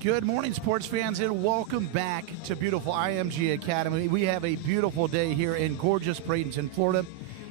Good morning, sports fans, and welcome back to beautiful IMG Academy. We have a beautiful day here in gorgeous Bradenton, Florida.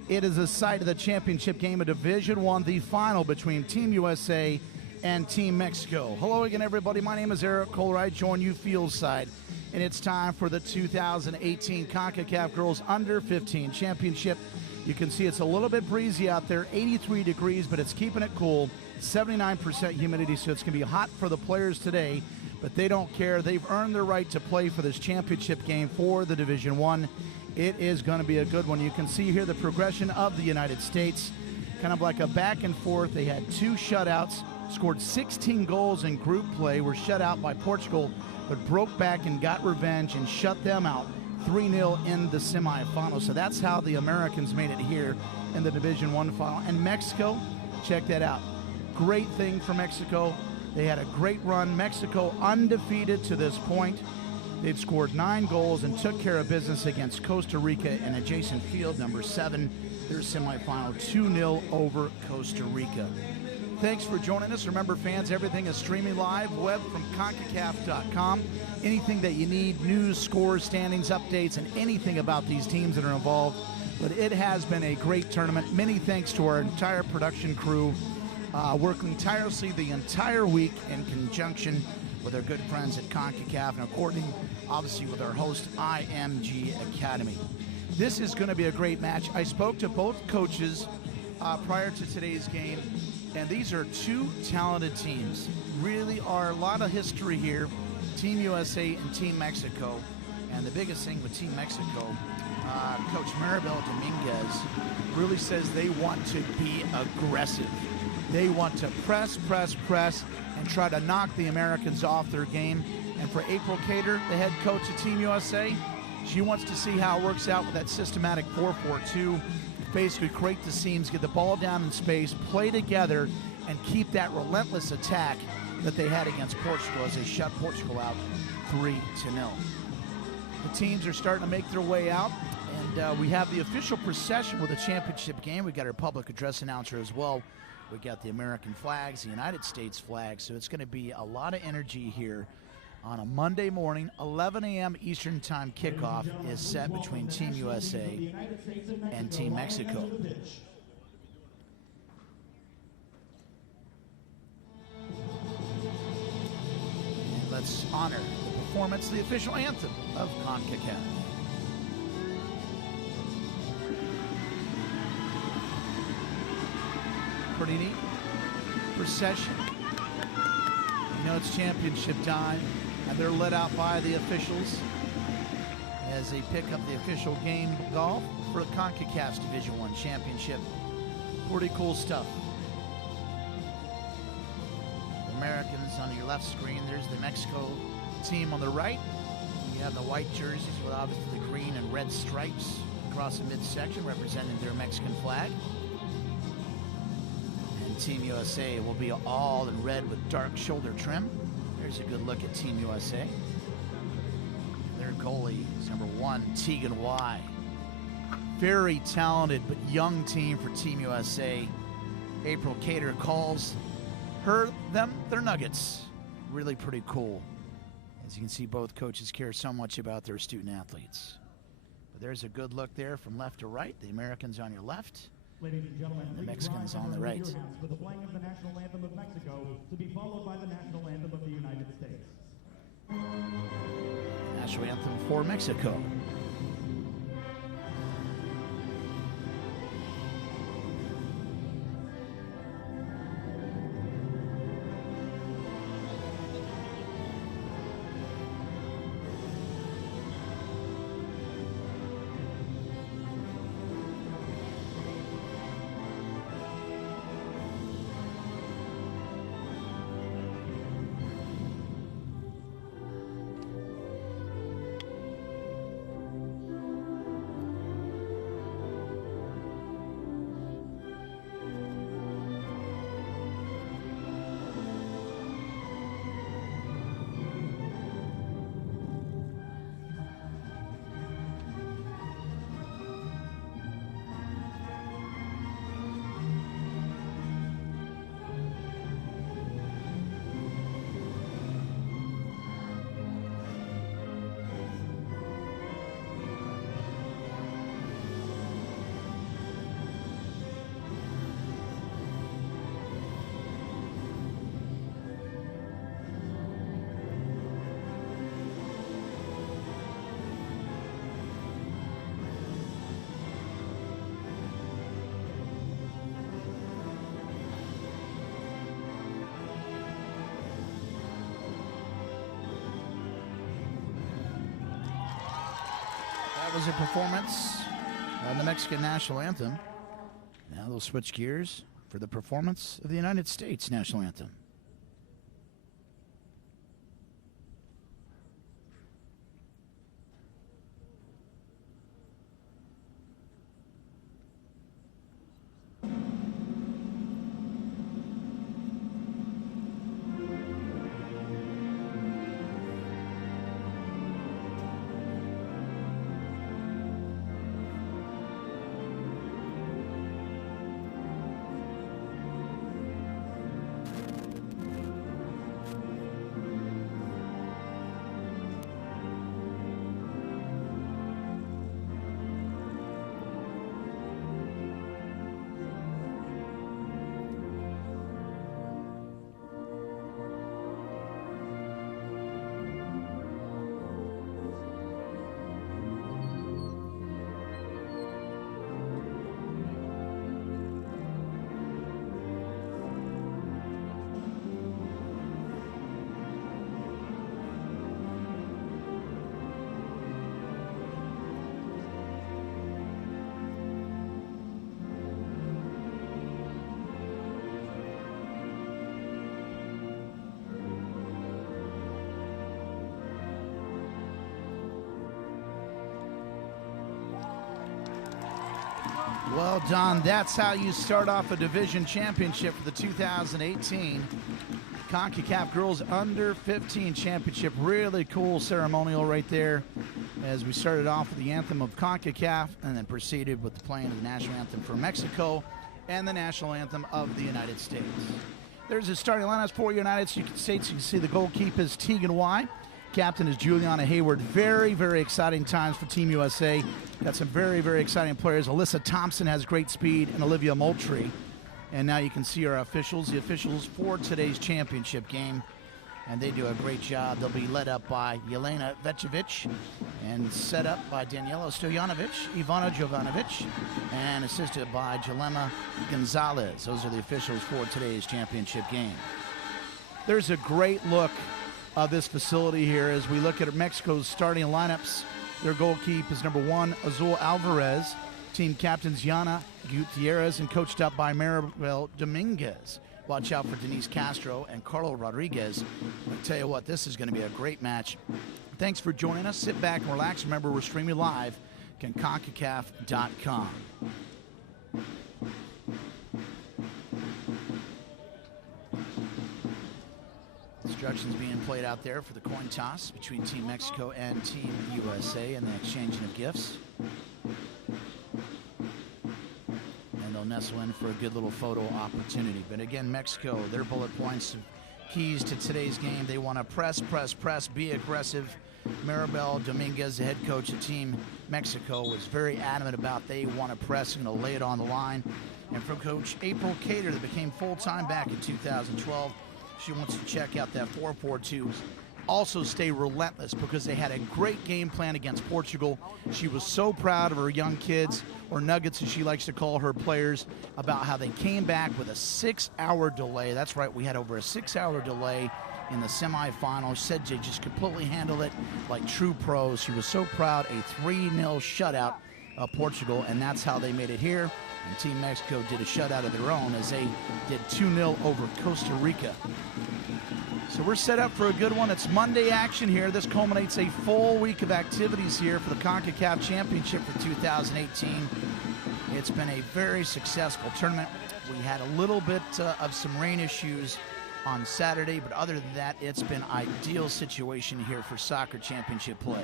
It is the site of the championship game of Division I, the final between Team USA and Team Mexico. Hello again, everybody. My name is Eric Kohler. I join you fieldside, and it's time for the 2018 Concacaf Girls Under-15 Championship. You can see it's a little bit breezy out there, 83 degrees, but it's keeping it cool, 79% humidity, so it's going to be hot for the players today. But they don't care. They've earned their right to play for this championship game for the Division I. It is going to be a good one. You can see here the progression of the United States, kind of like a back and forth. They had two shutouts, scored 16 goals in group play, were shut out by Portugal, but broke back and got revenge and shut them out 3-0 in the semifinals. So that's how the Americans made it here in the Division I final. And Mexico, check that out. Great thing for Mexico. They had a great run. Mexico undefeated to this point. They've scored 9 goals and took care of business against Costa Rica in adjacent field number 7. Their semifinal 2-0 over Costa Rica. Thanks for joining us. Remember, fans, everything is streaming live, web from Concacaf.com. Anything that you need, news, scores, standings, updates, and anything about these teams that are involved. But it has been a great tournament. Many thanks to our entire production crew. Working tirelessly the entire week in conjunction with our good friends at Concacaf and according, obviously, with our host, IMG Academy. This is going to be a great match. I spoke to both coaches prior to today's game, and these are two talented teams. Really are a lot of history here, Team USA and Team Mexico. And the biggest thing with Team Mexico, Coach Maribel Dominguez really says they want to be aggressive. They want to press, and try to knock the Americans off their game. And for April Cater, the head coach of Team USA, she wants to see how it works out with that systematic 4-4-2. Basically create the seams, get the ball down in space, play together, and keep that relentless attack that they had against Portugal as they shut Portugal out 3-0. The teams are starting to make their way out, and we have the official procession with the championship game. We got our public address announcer as well. We got the American flags, the United States flag, so it's going to be a lot of energy here on a Monday morning. 11 a.m. Eastern Time kickoff is set between Team USA and Team Mexico. And let's honor the performance, the official anthem of Concacaf. Pretty neat procession. You know, it's championship time, and they're led out by the officials as they pick up the official game golf for CONCACAF's Division I championship. Pretty cool stuff. The Americans on your left screen. There's the Mexico team on the right. You have the white jerseys with obviously the green and red stripes across the midsection representing their Mexican flag. Team USA will be all in red with dark shoulder trim. There's a good look at Team USA. Their goalie is number 1, Tegan Y. Very talented but young team for Team USA. April Cater calls them their Nuggets. Really pretty cool. As you can see, both coaches care so much about their student athletes. But there's a good look there from left to right. The Americans on your left. Ladies and gentlemen, the Mexicans on the right. For the playing of the national anthem of Mexico, to be followed by the national anthem of the United States. National anthem for Mexico. was a performance on the Mexican national anthem. Now they'll switch gears for the performance of the United States national anthem. Well, Don, that's how you start off a division championship for the 2018 Concacaf Girls Under-15 Championship. Really cool ceremonial right there as we started off with the anthem of Concacaf and then proceeded with the playing of the national anthem for Mexico and the national anthem of the United States. There's the starting lineups for United States. You can see the goalkeeper is Tegan Y. Captain is Juliana Hayward. Very, very exciting times for Team USA. Got some very, very exciting players. Alyssa Thompson has great speed, and Olivia Moultrie. And now you can see our officials, the officials for today's championship game. And they do a great job. They'll be led up by Jelena Vecevic and set up by Daniela Stojanovic, Ivana Jovanovic, and assisted by Jelema Gonzalez. Those are the officials for today's championship game. There's a great look of this facility here as we look at Mexico's starting lineups. Their goalkeeper is number 1, Azul Alvarez. Team captains Yana Gutierrez and coached up by Maribel Dominguez. Watch out for Denise Castro and Carlo Rodriguez. I'll tell you what, this is going to be a great match. Thanks for joining us. Sit back and relax. Remember, we're streaming live at Concacaf.com. Instructions being played out there for the coin toss between Team Mexico and Team USA and the exchanging of gifts. And they'll nestle in for a good little photo opportunity. But again, Mexico, their bullet points, keys to today's game. They want to press, press, press, be aggressive. Maribel Dominguez, the head coach of Team Mexico, was very adamant about they want to press and to lay it on the line. And from Coach April Cater, that became full-time back in 2012, she wants to check out that 4-4-2. Also stay relentless because they had a great game plan against Portugal. She was so proud of her young kids, or Nuggets as she likes to call her players, about how they came back with a 6-hour delay. That's right, we had over a 6-hour delay in the semifinals. Said they just completely handled it like true pros. She was so proud. A 3-0 shutout of Portugal, and that's how they made it here. And Team Mexico did a shutout of their own as they did 2-0 over Costa Rica. So we're set up for a good one. It's Monday action here. This culminates a full week of activities here for the CONCACAF Championship for 2018. It's been a very successful tournament. We had a little bit of some rain issues on Saturday, but other than that, it's been an ideal situation here for soccer championship play.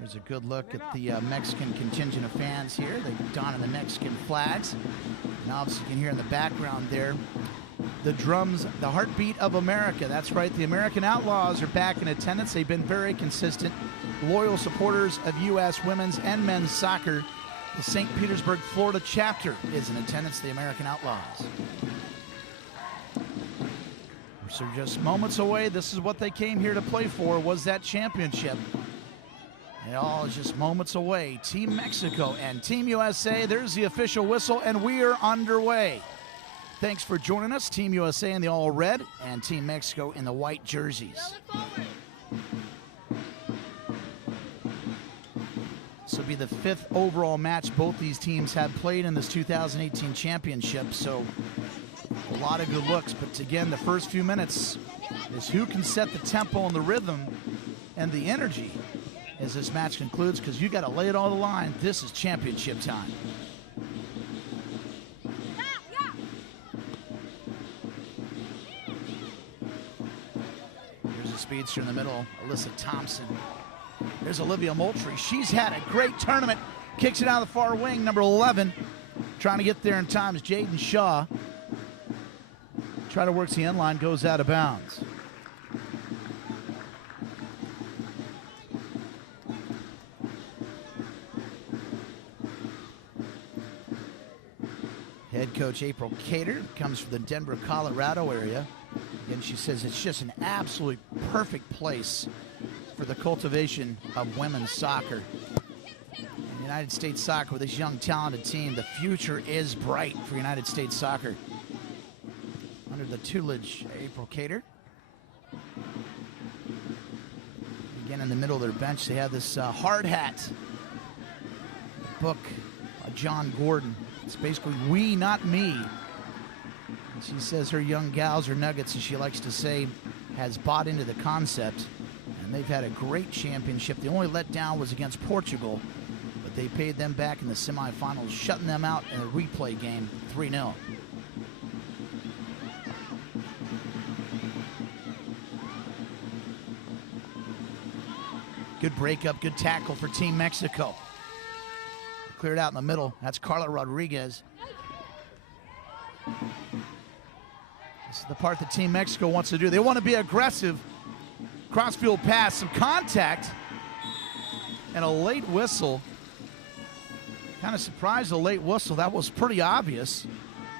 Here's a good look at the Mexican contingent of fans here. They're donning the Mexican flags. And obviously you can hear in the background there the drums, the heartbeat of America. That's right, the American Outlaws are back in attendance. They've been very consistent, loyal supporters of U.S. women's and men's soccer. The St. Petersburg, Florida chapter is in attendance, the American Outlaws. So just moments away, this is what they came here to play for, was that championship. It all is just moments away. Team Mexico and Team USA, there's the official whistle, and we are underway. Thanks for joining us. Team USA in the all red and Team Mexico in the white jerseys. This will be the 5th overall match both these teams have played in this 2018 championship, so a lot of good looks. But again, the first few minutes is who can set the tempo and the rhythm and the energy as this match concludes, because you got to lay it on the line. This is championship time. Here's a speedster in the middle, Alyssa Thompson. There's Olivia Moultrie. She's had a great tournament. Kicks it out of the far wing, number 11. Trying to get there in time is Jaden Shaw. Try to work the end line, goes out of bounds. Head coach April Cater comes from the Denver, Colorado area. And she says it's just an absolutely perfect place for the cultivation of women's soccer. In United States soccer, with this young, talented team, the future is bright for United States soccer. Under the tutelage of April Cater. Again, in the middle of their bench, they have this hard hat book by John Gordon. It's basically we, not me. And she says her young gals, or nuggets, as she likes to say, has bought into the concept. And they've had a great championship. The only letdown was against Portugal, but they paid them back in the semifinals, shutting them out in a replay game, 3-0. Good breakup, good tackle for Team Mexico. Cleared out in the middle. That's Carla Rodriguez. This is the part that Team Mexico wants to do. They want to be aggressive. Crossfield pass, some contact, and a late whistle. Kind of surprised, the late whistle. That was pretty obvious.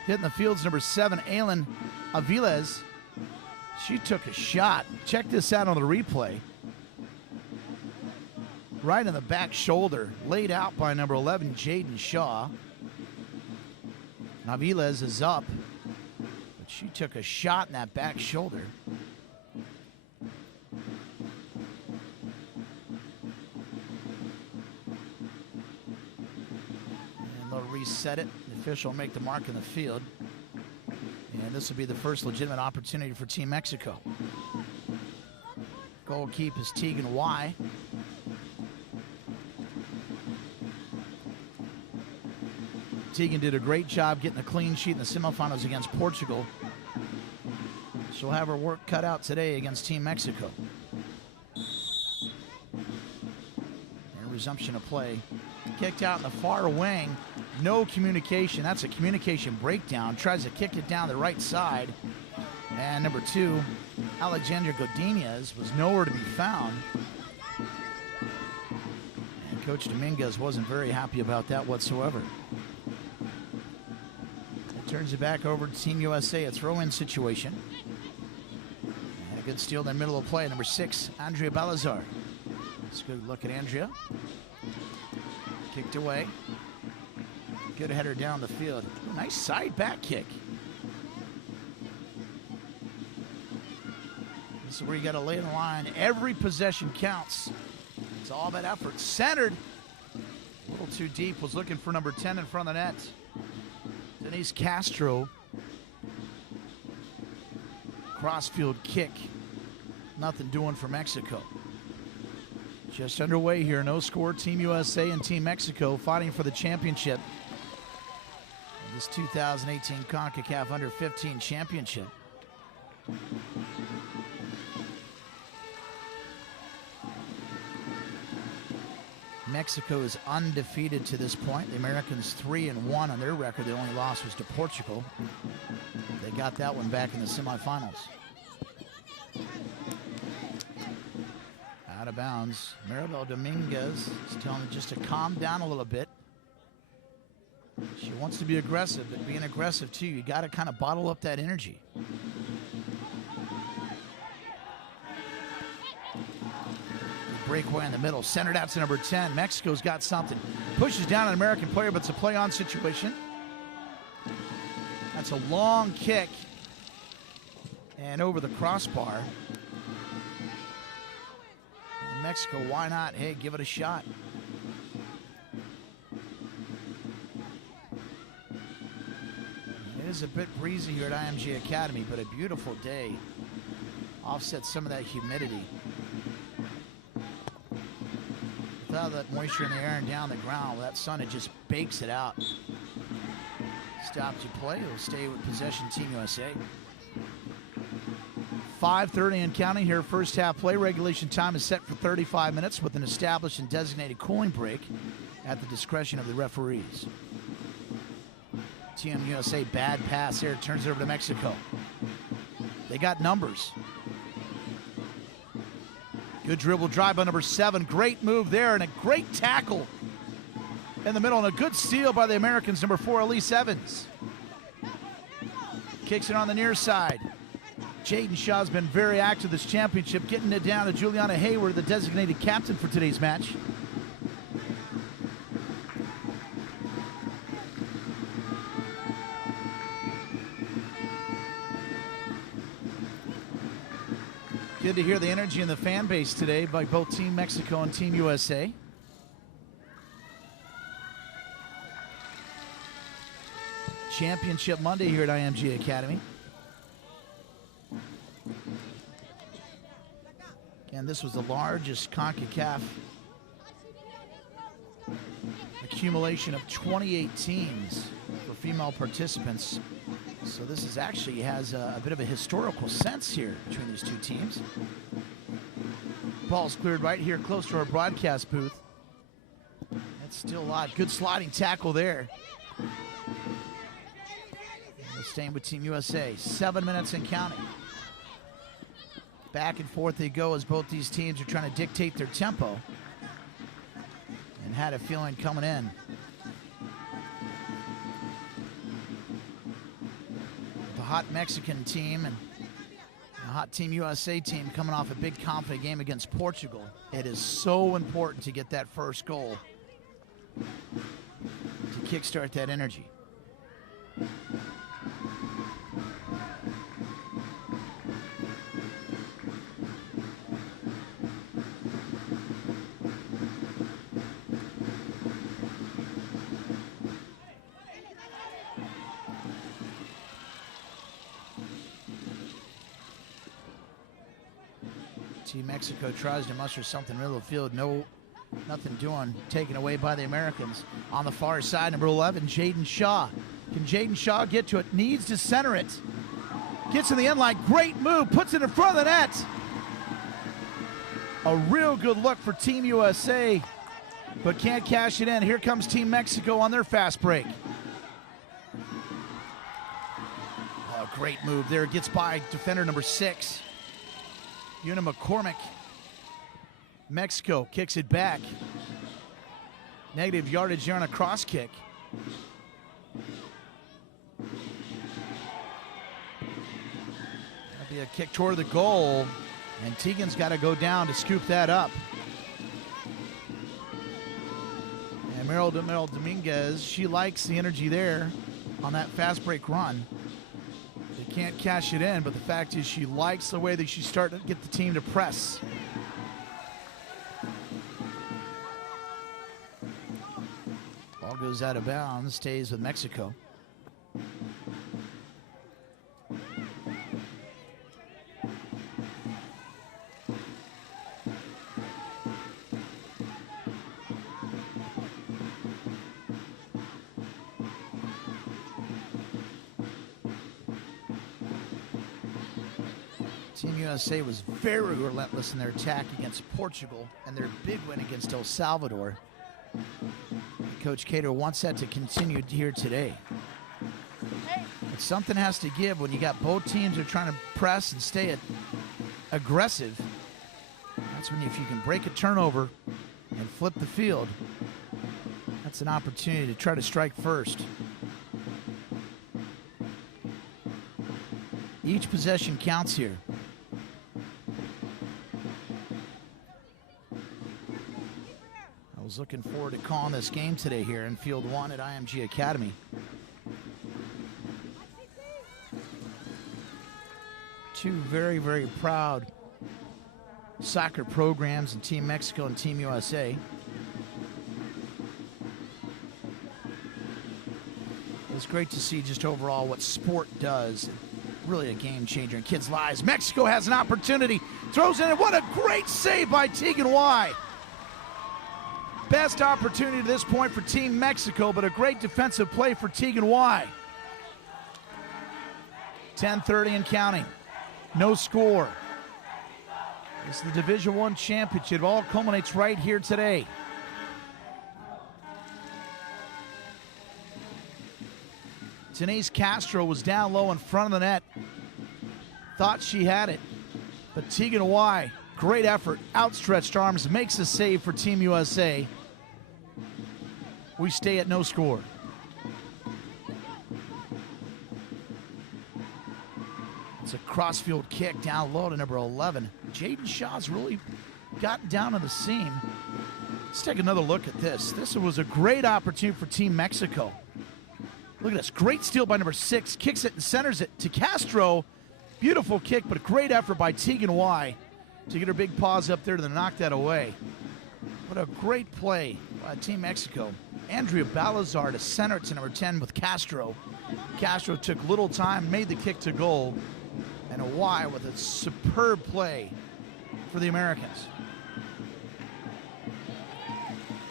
Hitting the field's number 7, Aylin Aviles. She took a shot. Check this out on the replay. Right in the back shoulder, laid out by number 11, Jaden Shaw. Aviles is up, but she took a shot in that back shoulder. And they'll reset it. The official will make the mark in the field. And this will be the first legitimate opportunity for Team Mexico. Goalkeeper is Tegan Y. Tegan did a great job getting a clean sheet in the semifinals against Portugal. She'll have her work cut out today against Team Mexico. And resumption of play. Kicked out in the far wing. No communication. That's a communication breakdown. Tries to kick it down the right side. And number 2, Alexandra Godinez, was nowhere to be found. And Coach Dominguez wasn't very happy about that whatsoever. Turns it back over to Team USA, a throw-in situation. And a good steal in the middle of play, number 6, Andrea Balazar. Let's go look at Andrea. Kicked away. Good header down the field. Ooh, nice side back kick. This is where you got to lay in the line. Every possession counts. It's all about effort. Centered. A little too deep. Was looking for number 10 in front of the net. Denise Castro. Crossfield kick. Nothing doing for Mexico. Just underway here. No score. Team USA and Team Mexico fighting for the championship. This 2018 Concacaf Under-15 championship. Mexico is undefeated to this point. The Americans 3-1 on their record. The only loss was to Portugal. They got that one back in the semifinals. Out of bounds. Maribel Dominguez is telling him just to calm down a little bit. She wants to be aggressive, but being aggressive too, you got to kind of bottle up that energy. Breakaway in the middle, centered out to number 10. Mexico's got something. Pushes down an American player, but it's a play-on situation. That's a long kick. And over the crossbar. And Mexico, why not? Hey, give it a shot. is a bit breezy here at IMG Academy, but a beautiful day. Offsets some of that humidity. Without that moisture in the air and down the ground, that sun, it just bakes it out. Stops you play, it'll stay with possession, Team USA. 5:30 and counting here, first half play. Regulation time is set for 35 minutes with an established and designated cooling break at the discretion of the referees. Team USA, bad pass there, turns it over to Mexico. They got numbers. Good dribble drive by number 7. Great move there and a great tackle in the middle and a good steal by the Americans, number 4, Alyssa Evans. Kicks it on the near side. Jaden Shaw's been very active this championship, getting it down to Juliana Hayward, the designated captain for today's match. Good to hear the energy in the fan base today by both Team Mexico and Team USA. Championship Monday here at IMG Academy. Again, this was the largest Concacaf accumulation of 28 teams for female participants. So this is actually has a bit of a historical sense here between these two teams. Ball's cleared right here close to our broadcast booth. That's still alive. Good sliding tackle there. Staying with Team USA. 7 minutes and counting. Back and forth they go as both these teams are trying to dictate their tempo. And had a feeling coming in. The hot Mexican team and the hot Team USA team coming off a big confident game against Portugal. It is so important to get that first goal to kickstart that energy. Team Mexico tries to muster something middle of the field. Nothing doing. Taken away by the Americans. On the far side, number 11, Jaden Shaw. Can Jaden Shaw get to it? Needs to center it. Gets in the end line. Great move. Puts it in front of the net. A real good look for Team USA, but can't cash it in. Here comes Team Mexico on their fast break. Oh, great move there. Gets by defender number 6. Una McCormick. Mexico kicks it back. Negative yardage here on a cross kick. That'll be a kick toward the goal, and Tegan's got to go down to scoop that up. And Meryl Dominguez, she likes the energy there on that fast break run. Can't cash it in, but the fact is she likes the way that she's starting to get the team to press. Ball goes out of bounds, stays with Mexico. Team USA was very relentless in their attack against Portugal and their big win against El Salvador. Coach Cato wants that to continue here today. But something has to give when you got both teams are trying to press and stay aggressive. That's when if you can break a turnover and flip the field, that's an opportunity to try to strike first. Each possession counts here. I was looking forward to calling this game today here in Field 1 at IMG Academy. Two very, very proud soccer programs in Team Mexico and Team USA. It's great to see just overall what sport does. Really a game changer in kids' lives. Mexico has an opportunity. Throws in it. What a great save by Tegan Y. Best opportunity to this point for Team Mexico, but a great defensive play for Tegan Y. 10:30 and counting. No score. This is the Division I championship. It all culminates right here today. Denise Castro was down low in front of the net. Thought she had it. But Tegan Y, great effort, outstretched arms, makes a save for Team USA. We stay at no score. It's a crossfield kick down low to number 11. Jaden Shaw's really gotten down to the seam. Let's take another look at this. This was a great opportunity for Team Mexico. Look at this. Great steal by number 6. Kicks it and centers it to Castro. Beautiful kick, but a great effort by Tegan Y to get her big paws up there to knock that away. What a great play by Team Mexico. Andrea Balazar to center it to number 10 with Castro. Castro took little time, made the kick to goal. And a Y with a superb play for the Americans.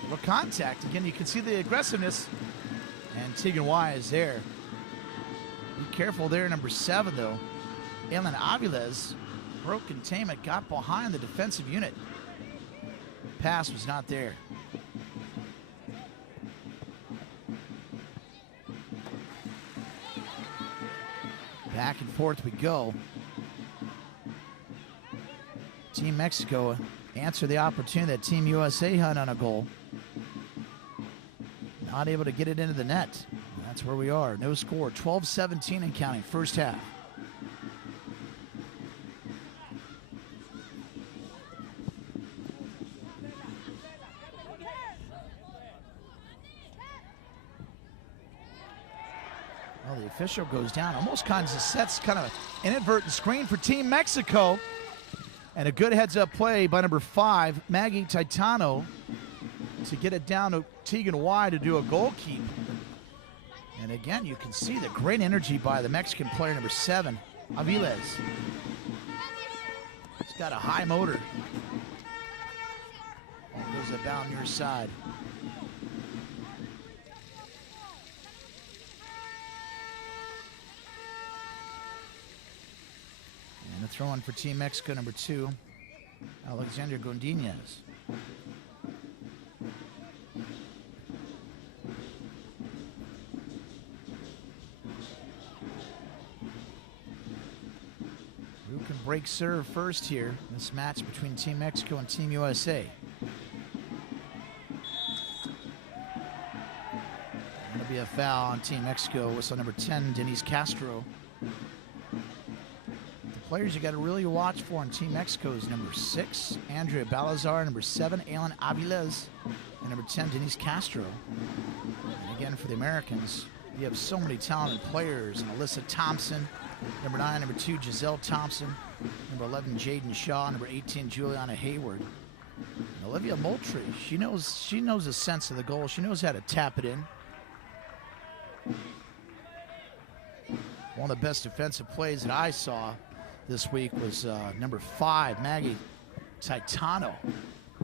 Little contact. Again, you can see the aggressiveness. And Tegan Y is there. Be careful there, number 7, though. Aylin Aviles broke containment, got behind the defensive unit. Pass was not there. Back and forth we go. Team Mexico answered the opportunity that Team USA had on a goal. Not able to get it into the net. That's where we are. No score. 12-17 and counting. First half. Well, the official goes down. Almost kind of sets kind of an inadvertent screen for Team Mexico. And a good heads-up play by number 5, Maggie Titano, to get it down to Tegan Y to do a goal keep. And again, you can see the great energy by the Mexican player, number 7, Aviles. He's got a high motor. Goes about near side. And a throw in for Team Mexico, number 2, Alexander Gondinez. Who can break serve first here in this match between Team Mexico and Team USA? That'll be a foul on Team Mexico. Whistle number 10, Denise Castro. Players you got to really watch for on Team Mexico is number 6, Andrea Balazar, number 7, Aylin Aviles, and number 10, Denise Castro. And again, for the Americans, you have so many talented players. Alyssa Thompson, number 9, number 2, Giselle Thompson, number 11, Jaden Shaw, number 18, Juliana Hayward. And Olivia Moultrie, she knows the sense of the goal. She knows how to tap it in. One of the best defensive plays that I saw this week was number 5, Maggie Titano,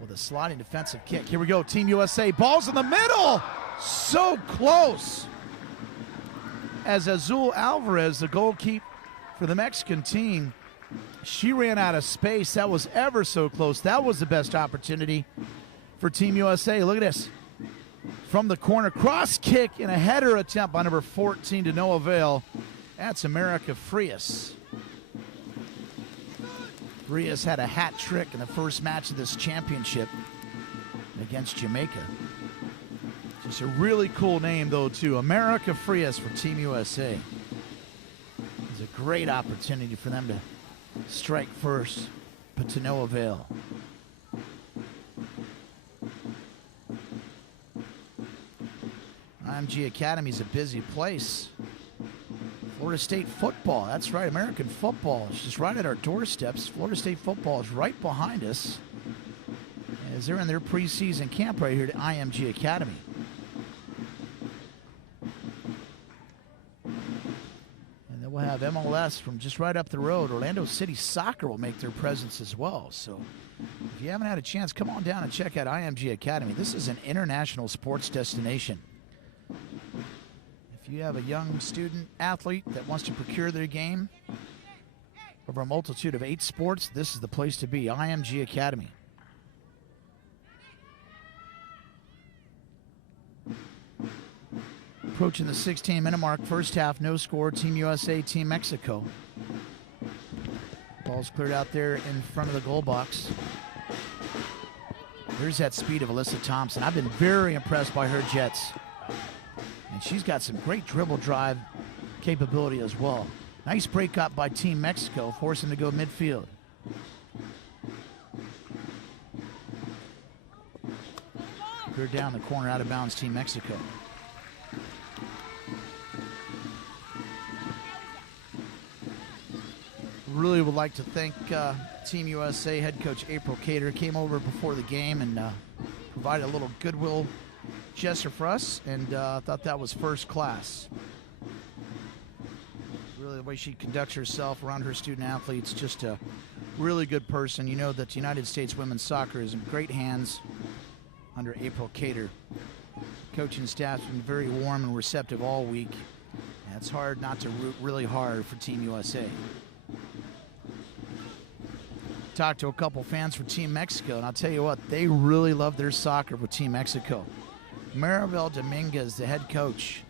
with a sliding defensive kick. Here we go, Team USA. Ball's in the middle. So close. As Azul Alvarez, the goalkeeper for the Mexican team, she ran out of space. That was ever so close. That was the best opportunity for Team USA. Look at this. From the corner, cross kick and a header attempt by number 14 to no avail. That's America Frias. Frias had a hat trick in the first match of this championship against Jamaica. Just a really cool name, though, too. America Frias for Team USA. It's a great opportunity for them to strike first, but to no avail. IMG Academy is a busy place. Florida State football, that's right, American football. It's just right at our doorsteps. Florida State football is right behind us as they're in their preseason camp right here at IMG Academy. have MLS from just right up the road. Orlando City Soccer will make their presence as well. So if you haven't had a chance, come on down and check out IMG Academy. This is an international sports destination. If you have a young student athlete that wants to procure their game over a multitude of 8 sports, this is the place to be, IMG Academy. Approaching the 16-minute mark, first half, no score, Team USA, Team Mexico. Ball's cleared out there in front of the goal box. There's that speed of Alyssa Thompson. I've been very impressed by her jets. And she's got some great dribble drive capability as well. Nice break up by Team Mexico, forcing them to go midfield. Cleared down the corner, out of bounds, Team Mexico. Really would like to thank Team USA head coach April Cater. Came over before the game and provided a little goodwill gesture for us, and thought that was first class. Really, the way she conducts herself around her student athletes, just a really good person. You know that the United States women's soccer is in great hands under April Cater. Coaching staff's been very warm and receptive all week. And it's hard not to root really hard for Team USA. Talked to a couple fans for Team Mexico, and I'll tell you what, they really love their soccer with Team Mexico. Maribel Dominguez, the head coach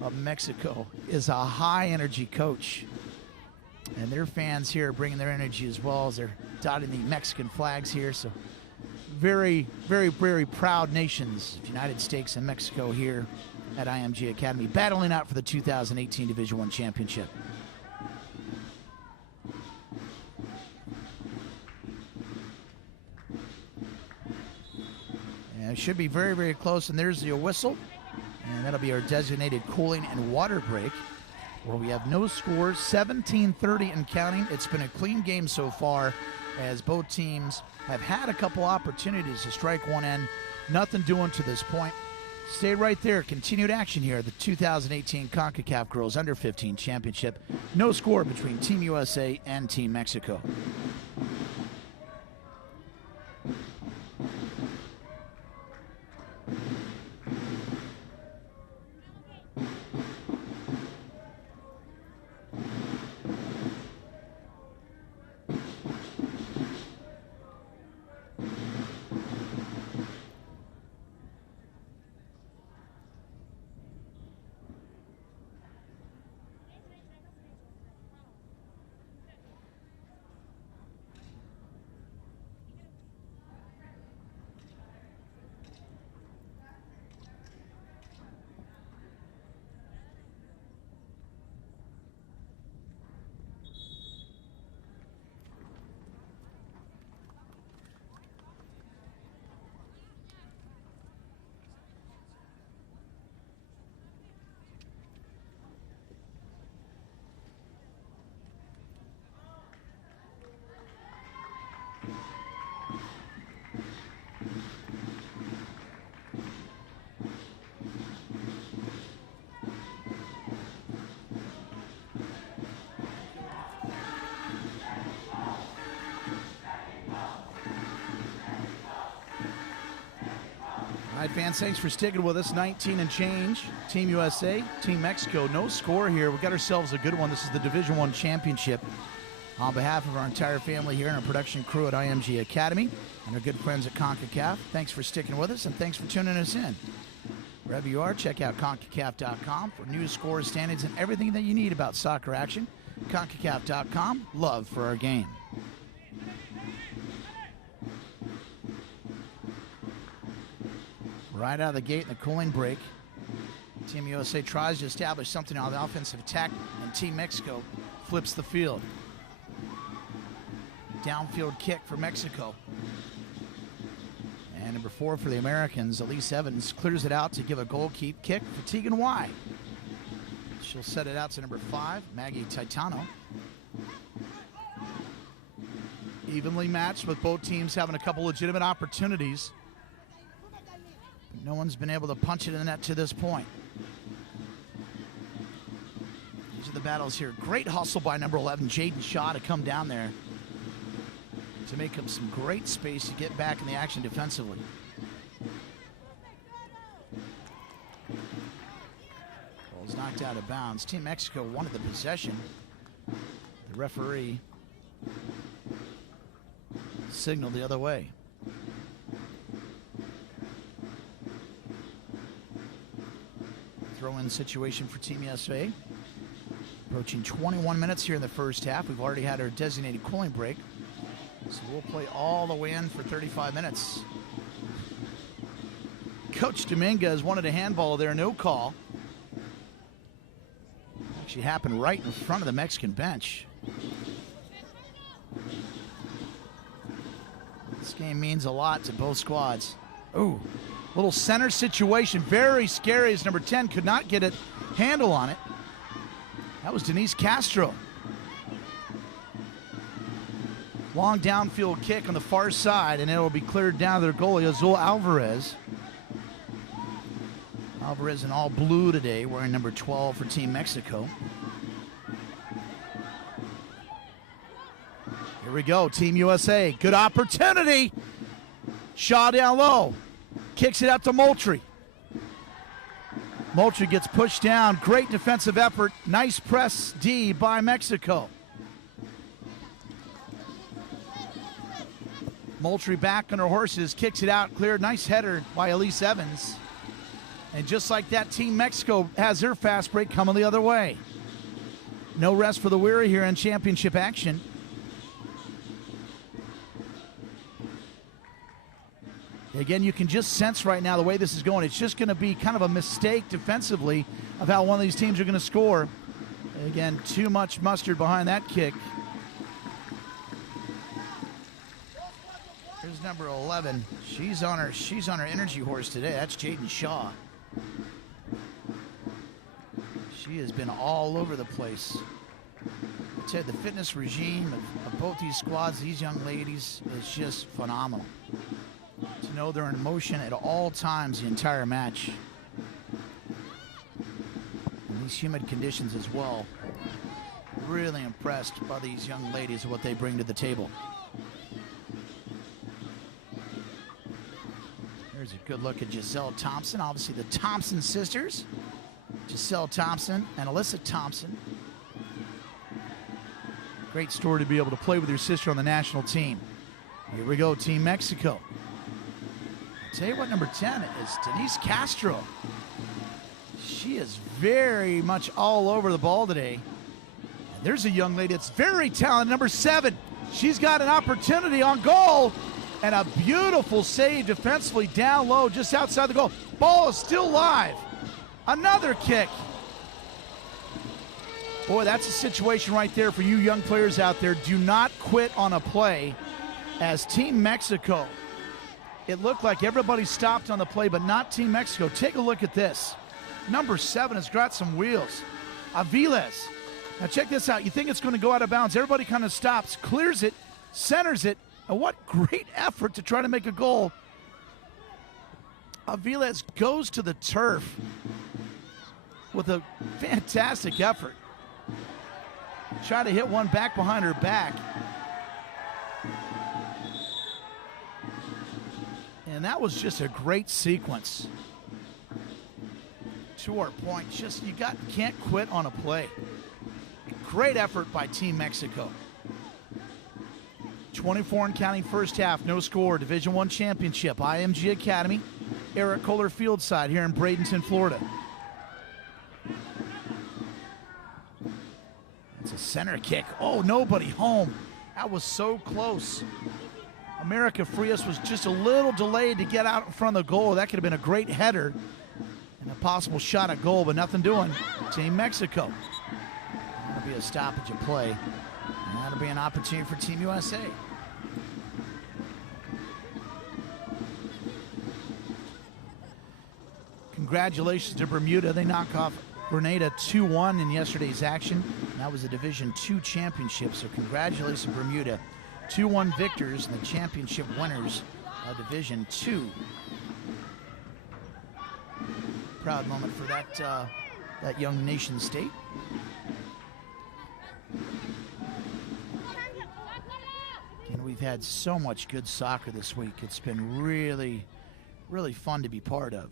of Mexico, is a high-energy coach. And their fans here are bringing their energy as well as they're dotting the Mexican flags here. So very, very, very proud nations, United States and Mexico here at IMG Academy, battling out for the 2018 Division I Championship. It should be very, very close, and there's the whistle, and that'll be our designated cooling and water break, where we have no scores, 17:30 and counting. It's been a clean game so far, as both teams have had a couple opportunities to strike one end. Nothing doing to this point. Stay right there. Continued action here at the 2018 Concacaf Girls Under-15 Championship. No score between Team USA and Team Mexico. All right, fans, thanks for sticking with us. 19 and change. Team USA, Team Mexico. No score here. We got ourselves a good one. This is the Division I Championship. On behalf of our entire family here and our production crew at IMG Academy and our good friends at Concacaf, thanks for sticking with us and thanks for tuning us in. Wherever you are, check out Concacaf.com for news, scores, standings, and everything that you need about soccer action. Concacaf.com, love for our game. Right out of the gate in the cooling break, Team USA tries to establish something on the offensive attack, and Team Mexico flips the field. Downfield kick for Mexico. And number 4 for the Americans, Elise Evans, clears it out to give a goal kick for Tegan Y. She'll set it out to number 5, Maggie Titano. Evenly matched with both teams having a couple legitimate opportunities. No one's been able to punch it in the net to this point. These are the battles here. Great hustle by number 11, Jaden Shaw, to come down there to make him some great space to get back in the action defensively. Ball's knocked out of bounds. Team Mexico wanted the possession. The referee signaled the other way. Throw-in situation for Team USA. Approaching 21 minutes here in the first half. We've already had our designated cooling break. So we'll play all the way in for 35 minutes. Coach Dominguez wanted a handball there, no call. Actually happened right in front of the Mexican bench. This game means a lot to both squads. Ooh, little center situation, very scary as number 10 could not get a handle on it. That was Denise Castro. Long downfield kick on the far side, and it'll be cleared down to their goalie, Azul Alvarez. Alvarez in all blue today, wearing number 12 for Team Mexico. Here we go, Team USA. Good opportunity. Shaw down low. Kicks it out to Moultrie. Moultrie gets pushed down. Great defensive effort. Nice press D by Mexico. Moultrie back on her horses. Kicks it out. Cleared. Nice header by Elise Evans. And just like that, Team Mexico has their fast break coming the other way. No rest for the weary here in championship action. Again, you can just sense right now the way this is going. It's just going to be kind of a mistake defensively of how one of these teams are going to score. Again, too much mustard behind that kick. Here's number 11. She's on her energy horse today. That's Jaden Shaw. She has been all over the place. I'd say the fitness regime of both these squads, these young ladies, is just phenomenal. To know they're in motion at all times the entire match. And these humid conditions as well. Really impressed by these young ladies and what they bring to the table. Here's a good look at Giselle Thompson. Obviously the Thompson sisters. Giselle Thompson and Alyssa Thompson. Great story to be able to play with your sister on the national team. Here we go, Team Mexico. I'll tell you what, number 10 is Denise Castro. She is very much all over the ball today. And there's a young lady that's very talented, number 7. She's got an opportunity on goal. And a beautiful save defensively down low just outside the goal. Ball is still live. Another kick. Boy, that's a situation right there for you young players out there. Do not quit on a play. As Team Mexico, it looked like everybody stopped on the play, but not Team Mexico. Take a look at this. Number 7 has got some wheels. Aviles. Now check this out. You think it's going to go out of bounds. Everybody kind of stops, clears it, centers it. And what great effort to try to make a goal. Aviles goes to the turf with a fantastic effort. Try to hit one back behind her back. And that was just a great sequence. To our point, just can't quit on a play. Great effort by Team Mexico. 24 and counting first half, no score. Division I championship, IMG Academy, Eric Kohler Field side here in Bradenton, Florida. It's a center kick. Oh, nobody home. That was so close. America Frias was just a little delayed to get out in front of the goal. That could have been a great header and a possible shot at goal, but nothing doing. Team Mexico. That'll be a stoppage of play. And that'll be an opportunity for Team USA. Congratulations to Bermuda. They knock off Grenada 2-1 in yesterday's action. That was the Division II championship, so congratulations Bermuda. 2-1 victors and the championship winners of Division II. Proud moment for that young nation state. we've had so much good soccer this week. It's been really, really fun to be part of.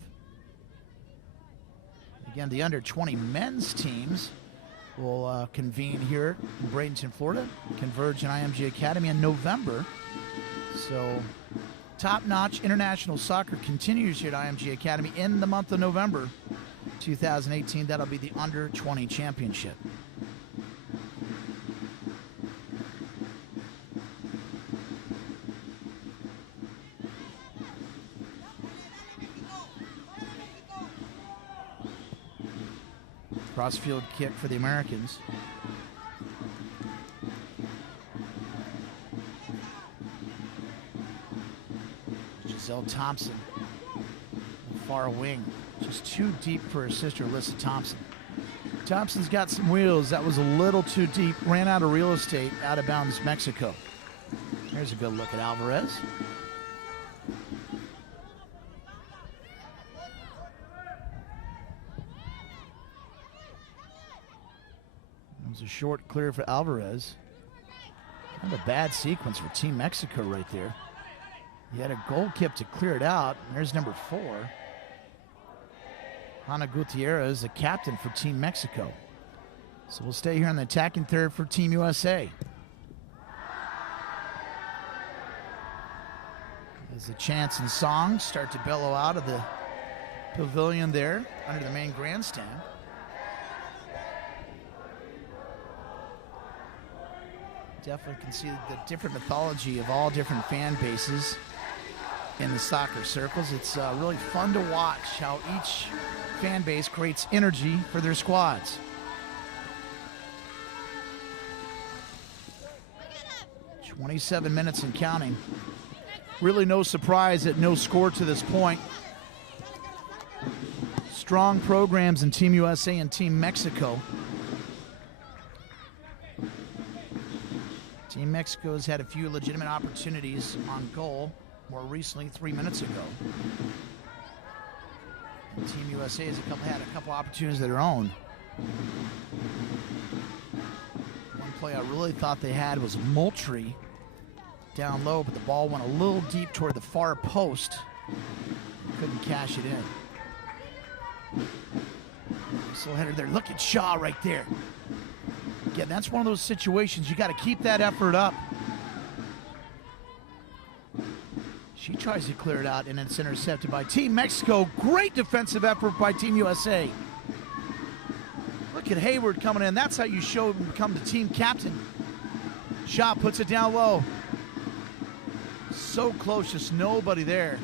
Again, the under-20 men's teams will convene here in Bradenton, Florida, converge in IMG Academy in November. So top-notch international soccer continues here at IMG Academy in the month of November 2018. That'll be the Under-20 Championship. Cross-field kick for the Americans. Alyssa Thompson, far wing, just too deep for her sister Alyssa Thompson. Thompson's got some wheels. That was a little too deep. Ran out of real estate, out of bounds Mexico. There's a good look at Alvarez. It was a short clear for Alvarez. Kind of a bad sequence for Team Mexico right there. He had a goal kick to clear it out. There's number 4. Hanna Gutierrez, the captain for Team Mexico. So we'll stay here on the attacking third for Team USA. As the chants and songs start to bellow out of the pavilion there under the main grandstand. Definitely can see the different mythology of all different fan bases in the soccer circles. It's really fun to watch how each fan base creates energy for their squads. "27 minutes and counting. Really no surprise that no score to this point. Strong programs in Team USA and Team Mexico. Team Mexico has had a few legitimate opportunities on goal, more recently 3 minutes ago. And Team USA has had a couple opportunities of their own. One play I really thought they had was Moultrie down low, but the ball went a little deep toward the far post. Couldn't cash it in. Slow header there. Look at Shaw right there. Again, that's one of those situations you got to keep that effort up. She tries to clear it out, and it's intercepted by Team Mexico. Great defensive effort by Team USA. Look at Hayward coming in. That's how you show him become the team captain. Shaw puts it down low. So close, just nobody there.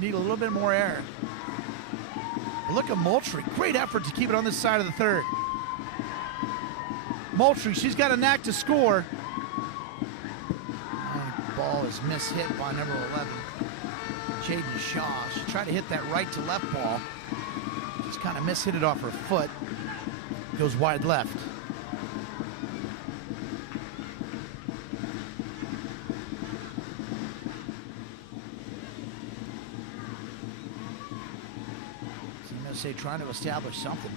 Need a little bit more air. But look at Moultrie. Great effort to keep it on this side of the third. Moultrie, she's got a knack to score. And ball is mishit by number 11, Jaden Shaw. She tried to hit that right to left ball. Just kind of mishit it off her foot. Goes wide left. Team USA trying to establish something.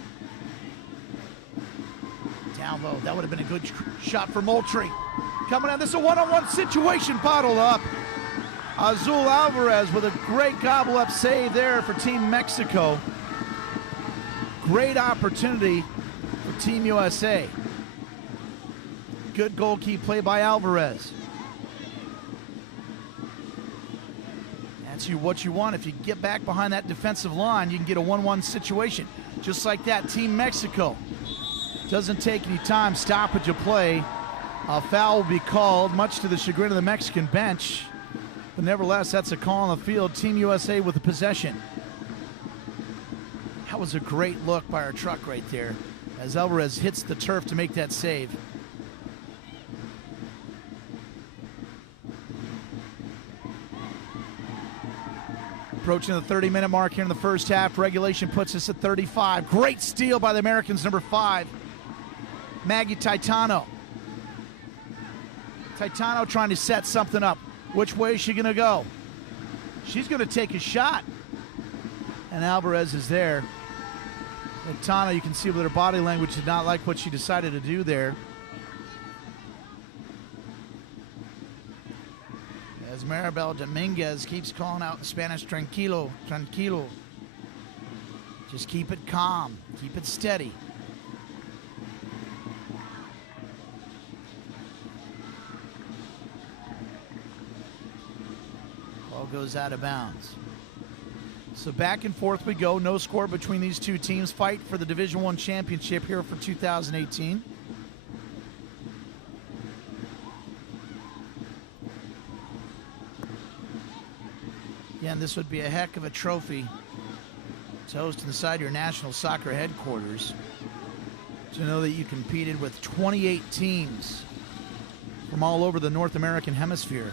Down low, that would have been a good shot for Moultrie. Coming on, this is a one-on-one situation, bottled up. Azul Alvarez with a great gobble-up save there for Team Mexico. Great opportunity for Team USA. Good goalkeeping play by Alvarez. That's what you want. If you get back behind that defensive line, you can get a 1-1 situation. Just like that, Team Mexico. Doesn't take any time, stoppage of play. A foul will be called, much to the chagrin of the Mexican bench. But nevertheless, that's a call on the field. Team USA with the possession. That was a great look by our truck right there as Alvarez hits the turf to make that save. Approaching the 30-minute mark here in the first half. Regulation puts us at 35. Great steal by the Americans, number 5. Maggie Titano. Titano trying to set something up. Which way is she going to go? She's going to take a shot. And Alvarez is there. Titano, you can see with her body language, did not like what she decided to do there. As Maribel Dominguez keeps calling out in Spanish, tranquilo, tranquilo. Just keep it calm, keep it steady. Ball goes out of bounds. So back and forth we go. No score between these two teams. Fight for the Division I championship here for 2018. Again, this would be a heck of a trophy to host inside your national soccer headquarters. To know that you competed with 28 teams from all over the North American hemisphere.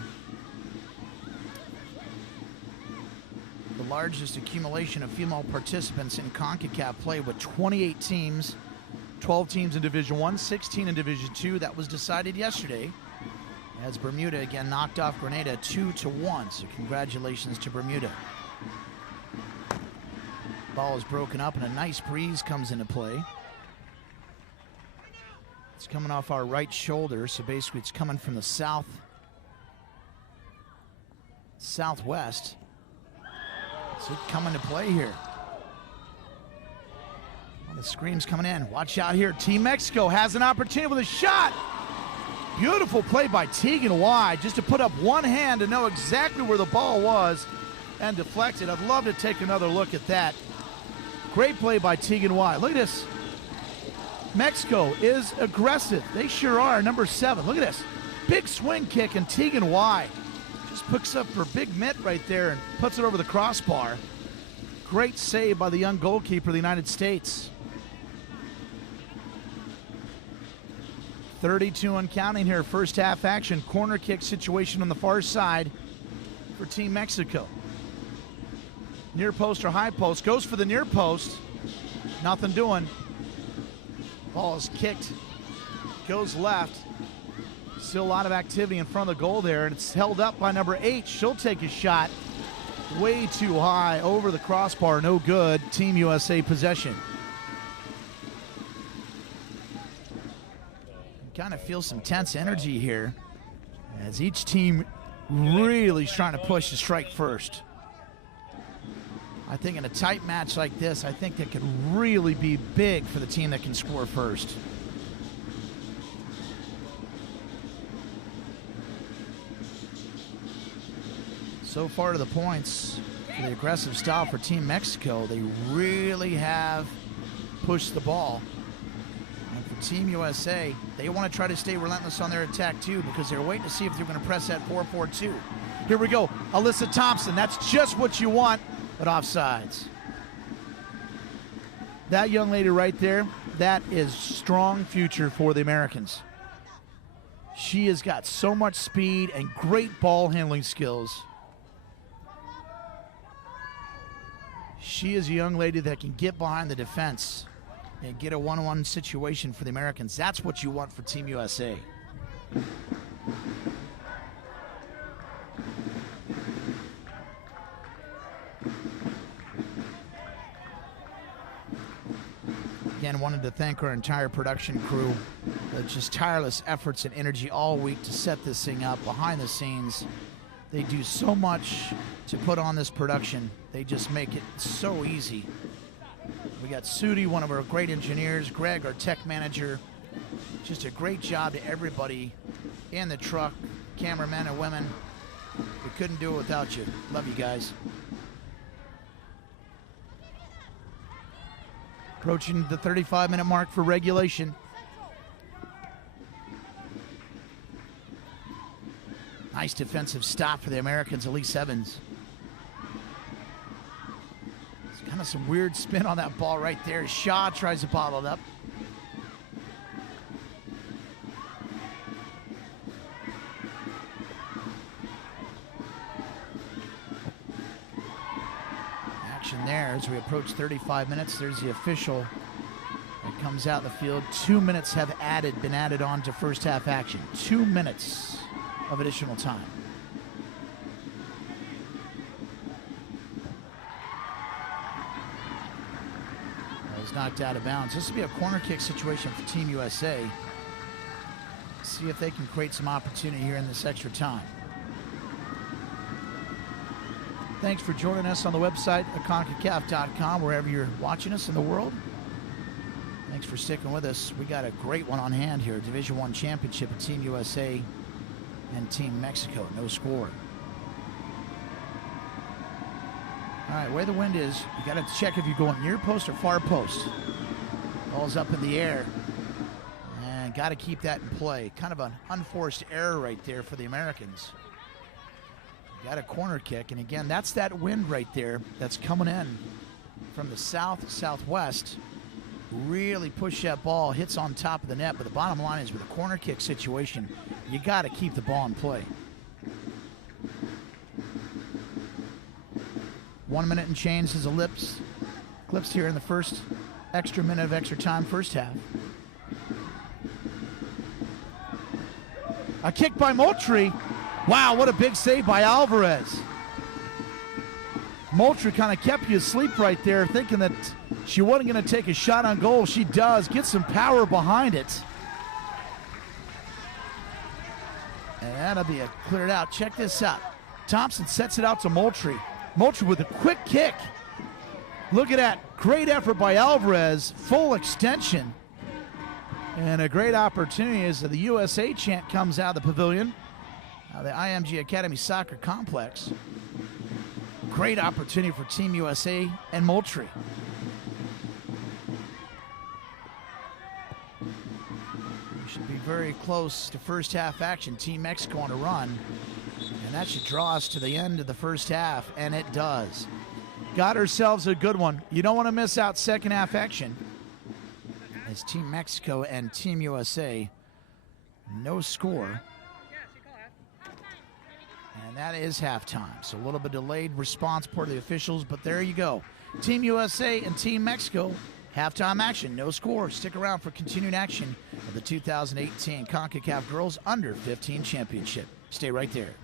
The largest accumulation of female participants in Concacaf play with 28 teams, 12 teams in Division I, 16 in Division II. That was decided yesterday as Bermuda again knocked off Grenada 2-1. So congratulations to Bermuda. Ball is broken up and a nice breeze comes into play. It's coming off our right shoulder, so basically it's coming from the southwest. So coming to play here. Well, the scream's coming in. Watch out here. Team Mexico has an opportunity with a shot. Beautiful play by Tegan Y, just to put up one hand to know exactly where the ball was and deflect it. I'd love to take another look at that. Great play by Tegan Y. Look at this. Mexico is aggressive. They sure are. Number 7. Look at this. Big swing kick, and Tegan Y just picks up her big mitt right there and puts it over the crossbar. Great save by the young goalkeeper of the United States. 32 and counting here, first half action. Corner kick situation on the far side for Team Mexico. Near post or high post. Goes for the near post. Nothing doing. Ball is kicked. Goes left. Still a lot of activity in front of the goal there, and it's held up by number 8. She'll take a shot. Way too high over the crossbar. No good. Team USA possession. Kind of feel some tense energy here as each team really is trying to push to strike first. I think in a tight match like this, I think that could really be big for the team that can score first. So far to the points for the aggressive style for Team Mexico. They really have pushed the ball. And for Team USA, they want to try to stay relentless on their attack too, because they're waiting to see if they're going to press that 4-4-2. Here we go. Alyssa Thompson. That's just what you want, but offsides. That young lady right there, that is strong future for the Americans. She has got so much speed and great ball handling skills. She is a young lady that can get behind the defense and get a one-on-one situation for the Americans. That's what you want for Team USA. Again, wanted to thank our entire production crew. Just tireless efforts and energy all week to set this thing up behind the scenes. They do so much to put on this production. They just make it so easy. We got Sudi, one of our great engineers, Greg, our tech manager. Just a great job to everybody in the truck, cameramen and women. We couldn't do it without you. Love you guys. Approaching the 35-minute mark for regulation. Nice defensive stop for the Americans, Elise Evans. It's kind of some weird spin on that ball right there. Shaw tries to bottle it up. Action there as we approach 35 minutes. There's the official that comes out in the field. 2 minutes have been added on to first half action. 2 minutes of additional time. That was knocked out of bounds. This will be a corner kick situation for Team USA. See if they can create some opportunity here in this extra time. Thanks for joining us on the website at Concacaf.com, wherever you're watching us in the world. Thanks for sticking with us. We got a great one on hand here. Division I championship at Team USA and Team Mexico. No score. All right, where the wind is, you got to check if you're going near post or far post. Ball's up in the air. And got to keep that in play. Kind of an unforced error right there for the Americans. Got a corner kick, and again, that's that wind right there that's coming in from the southwest. Really push that ball, hits on top of the net, but the bottom line is with a corner kick situation, you got to keep the ball in play. 1 minute and change is eclipsed here in the first extra minute of extra time, first half. A kick by Moultrie. Wow, what a big save by Alvarez. Moultrie kind of kept you asleep right there, thinking that she wasn't going to take a shot on goal. She does. Get some power behind it. And that'll be cleared out. Check this out. Thompson sets it out to Moultrie. Moultrie with a quick kick. Look at that. Great effort by Alvarez. Full extension. And a great opportunity as the USA chant comes out of the pavilion. The IMG Academy Soccer Complex. Great opportunity for Team USA and Moultrie. We should be very close to first half action. Team Mexico on a run. And that should draw us to the end of the first half, and it does. Got ourselves a good one. You don't want to miss out second half action. As Team Mexico and Team USA, no score. And that is halftime. So a little bit delayed response part of the officials, but there you go. Team USA and Team Mexico, halftime action, no score. Stick around for continued action of the 2018 Concacaf Girls Under-15 Championship. Stay right there.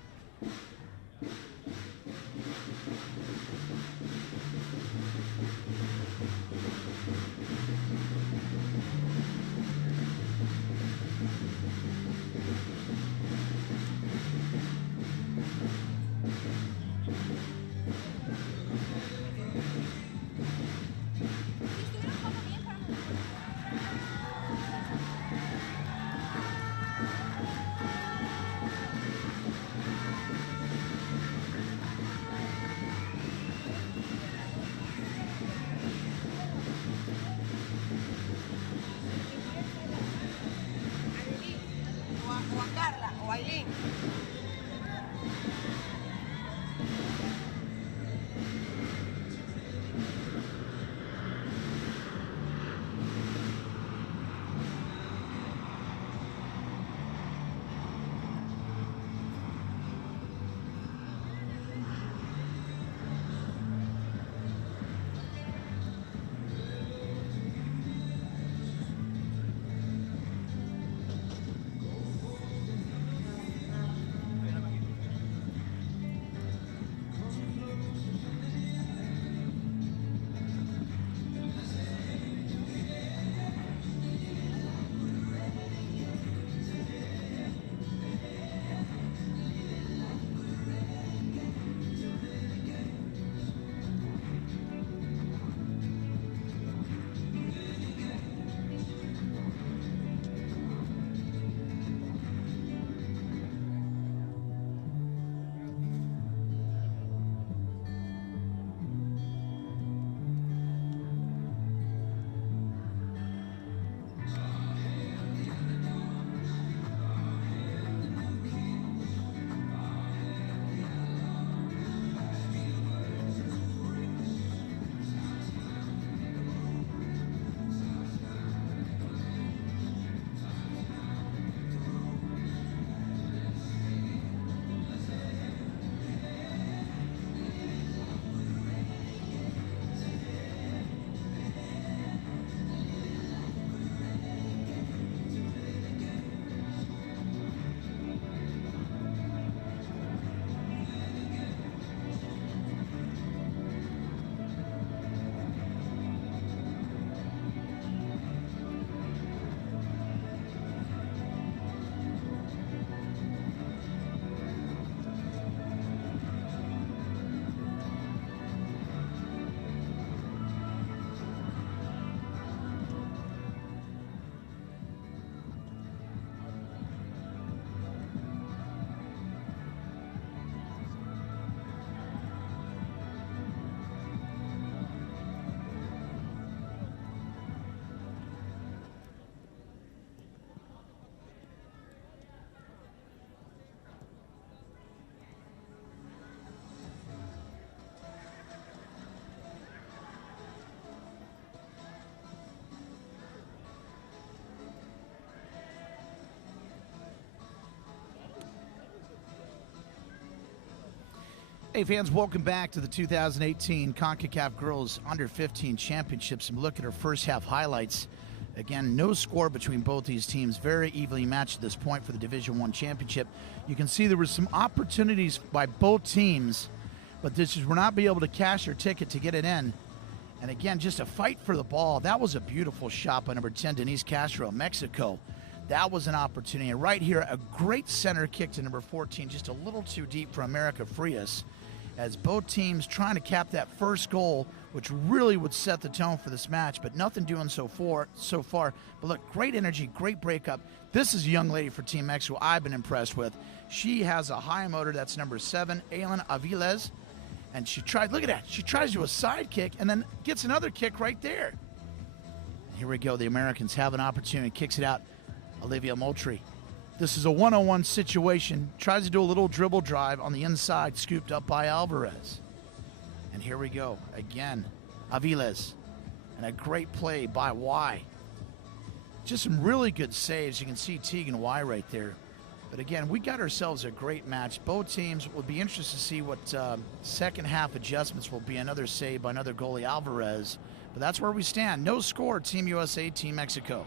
Hey fans, welcome back to the 2018 Concacaf Girls Under-15 Championships. And look at our first half highlights. Again, no score between both these teams. Very evenly matched at this point for the Division I championship. You can see there were some opportunities by both teams, but we're not be able to cash their ticket to get it in. And again, just a fight for the ball. That was a beautiful shot by number 10, Denise Castro, Mexico. That was an opportunity. And right here, a great center kick to number 14, just a little too deep for America Frias, as both teams trying to cap that first goal, which really would set the tone for this match, but nothing doing so far. But look, great energy, great breakup. This is a young lady for Team X who I've been impressed with. She has a high motor. That's number 7, Aylin Aviles. And she tried, look at that, she tries to do a side kick and then gets another kick right there. Here we go, the Americans have an opportunity, kicks it out, Olivia Moultrie. This is a one-on-one situation, tries to do a little dribble drive on the inside, scooped up by Alvarez. And here we go, again, Aviles, and a great play by Y. Just some really good saves. You can see Tegan Y right there. But again, we got ourselves a great match. Both teams will be interested to see what second half adjustments will be. Another save by another goalie, Alvarez. But that's where we stand. No score, Team USA, Team Mexico.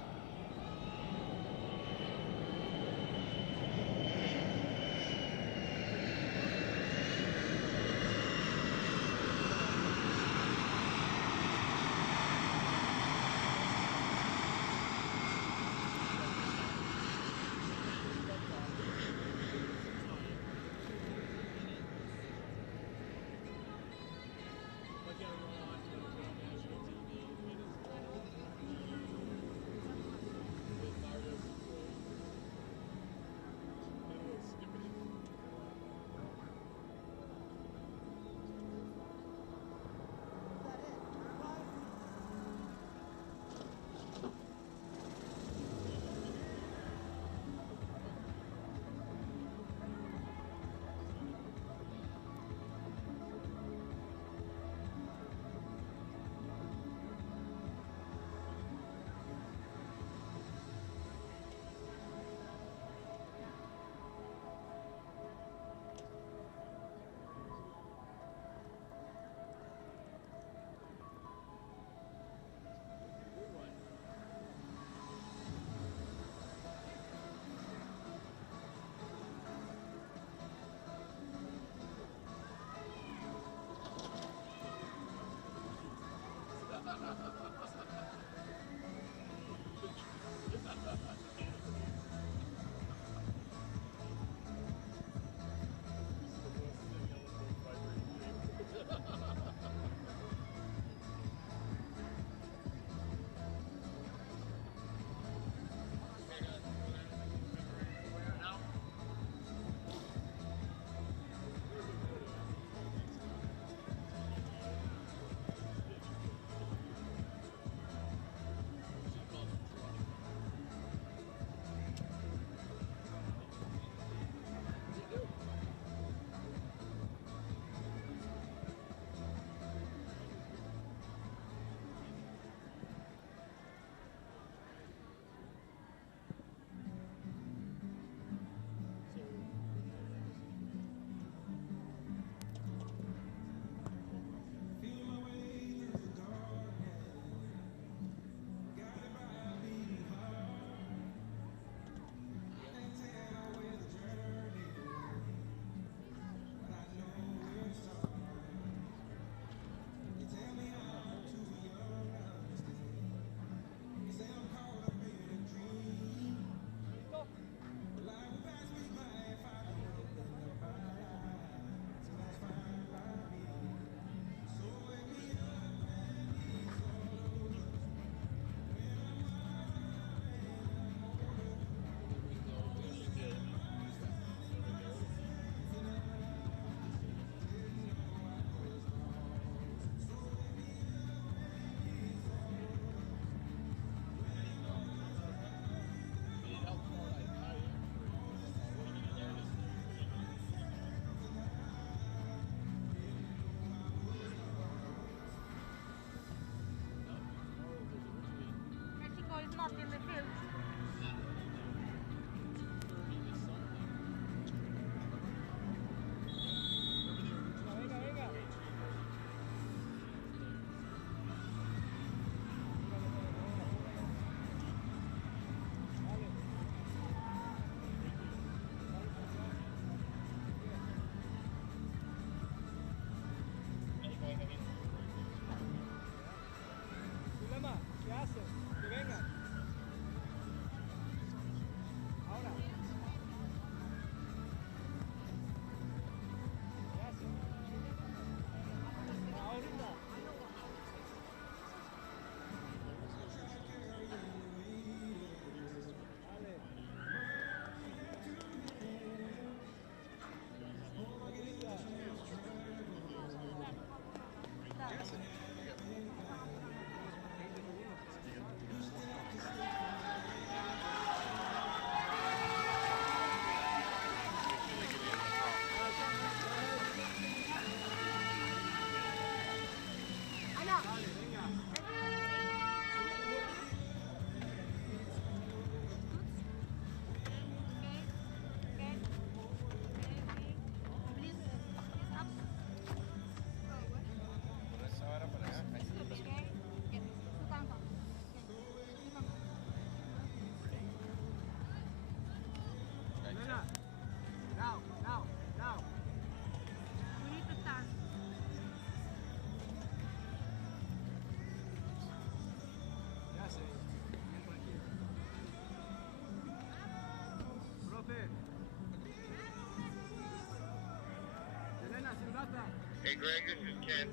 Hey Greg, this is Ken.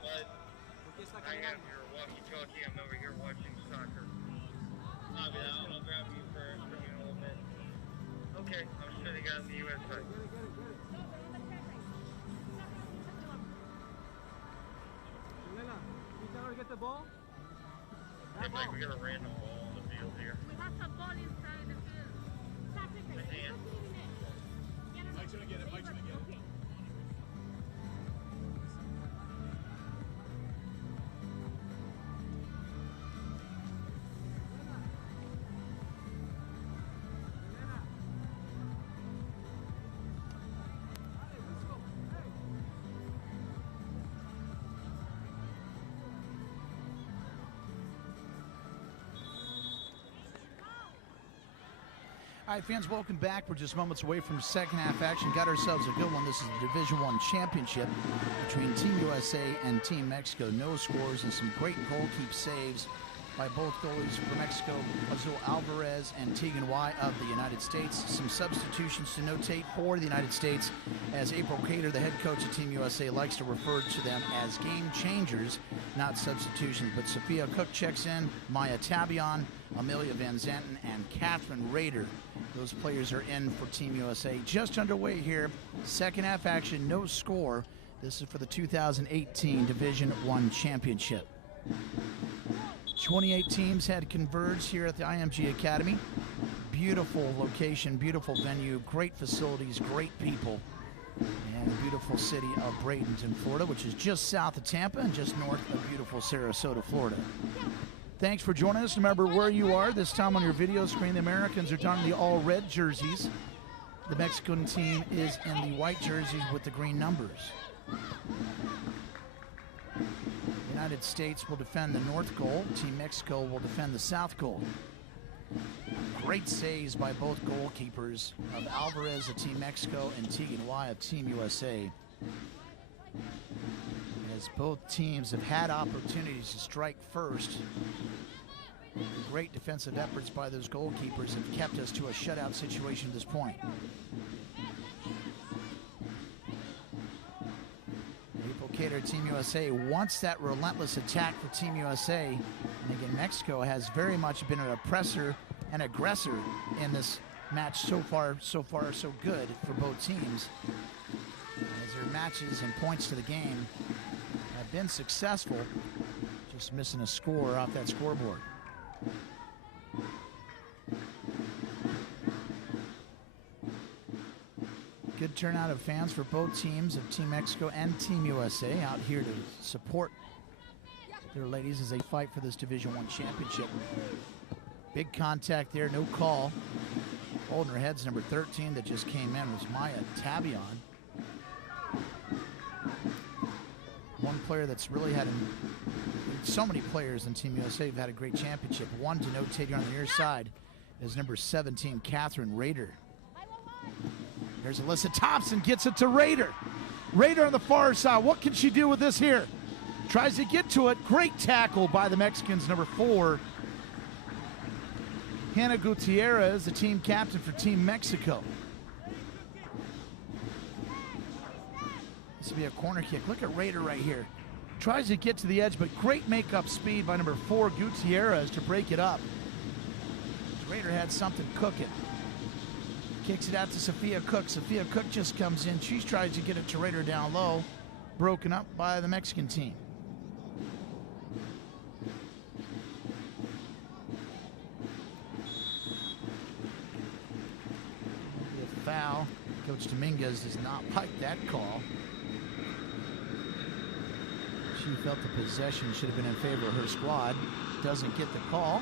Bud, I have your walkie-talkie. I'm over here watching soccer. Bobby, I'll grab you first in a little bit. Okay, I'm sitting out on the U.S. side. Get the ball? Seems like we got a random ball on the field here. We have some ball inside the field. Mike's gonna get it. Mike's gonna get it. All right, fans, welcome back. We're just moments away from second half action. Got ourselves a good one. This is the Division I championship between Team USA and Team Mexico. No scores and some great goalkeep saves by both goalies for Mexico, Azul Alvarez and Tegan Y of the United States. Some substitutions to notate for the United States, as April Cater, the head coach of Team USA, likes to refer to them as game changers, not substitutions. But Sophia Cook checks in, Maya Tabion, Amelia Van Zanten, and Catherine Rader. Those players are in for Team USA. Just underway here, second half action, no score. This is for the 2018 Division I Championship. 28 teams had converged here at the IMG Academy. Beautiful location, beautiful venue, great facilities, great people, and the beautiful city of Bradenton, Florida, which is just south of Tampa and just north of beautiful Sarasota, Florida. Thanks for joining us. Remember where you are. This time on your video screen, the Americans are donning the all-red jerseys. The Mexican team is in the white jerseys with the green numbers. The United States will defend the north goal. Team Mexico will defend the south goal. Great saves by both goalkeepers of Alvarez of Team Mexico and Tegan Y of Team USA. As both teams have had opportunities to strike first, great defensive efforts by those goalkeepers have kept us to a shutout situation at this point. April Cater, Team USA, wants that relentless attack for Team USA. And again, Mexico has very much been an oppressor and aggressor in this match so far so good for both teams, as their matches and points to the game have been successful, just missing a score off that scoreboard. Good turnout of fans for both teams of Team Mexico and Team USA out here to support their ladies as they fight for this Division I championship. Big contact there, no call. Holding her head's number 13 that just came in was Maya Tabion. One player that's really had so many players in Team USA have had a great championship. One to notate here on the near side is number 17, Catherine Rader. There's Alyssa Thompson, gets it to Rader. Rader on the far side. What can she do with this here? Tries to get to it. Great tackle by the Mexicans, number 4. Hannah Gutierrez, the team captain for Team Mexico. This will be a corner kick. Look at Rader right here. Tries to get to the edge, but great make-up speed by number 4, Gutierrez, to break it up. Rader had something cooking. Kicks it out to Sophia Cook. Sophia Cook just comes in. She tries to get it to Rader down low. Broken up by the Mexican team. A foul. Coach Dominguez does not like that call. She felt the possession should have been in favor of her squad. Doesn't get the call.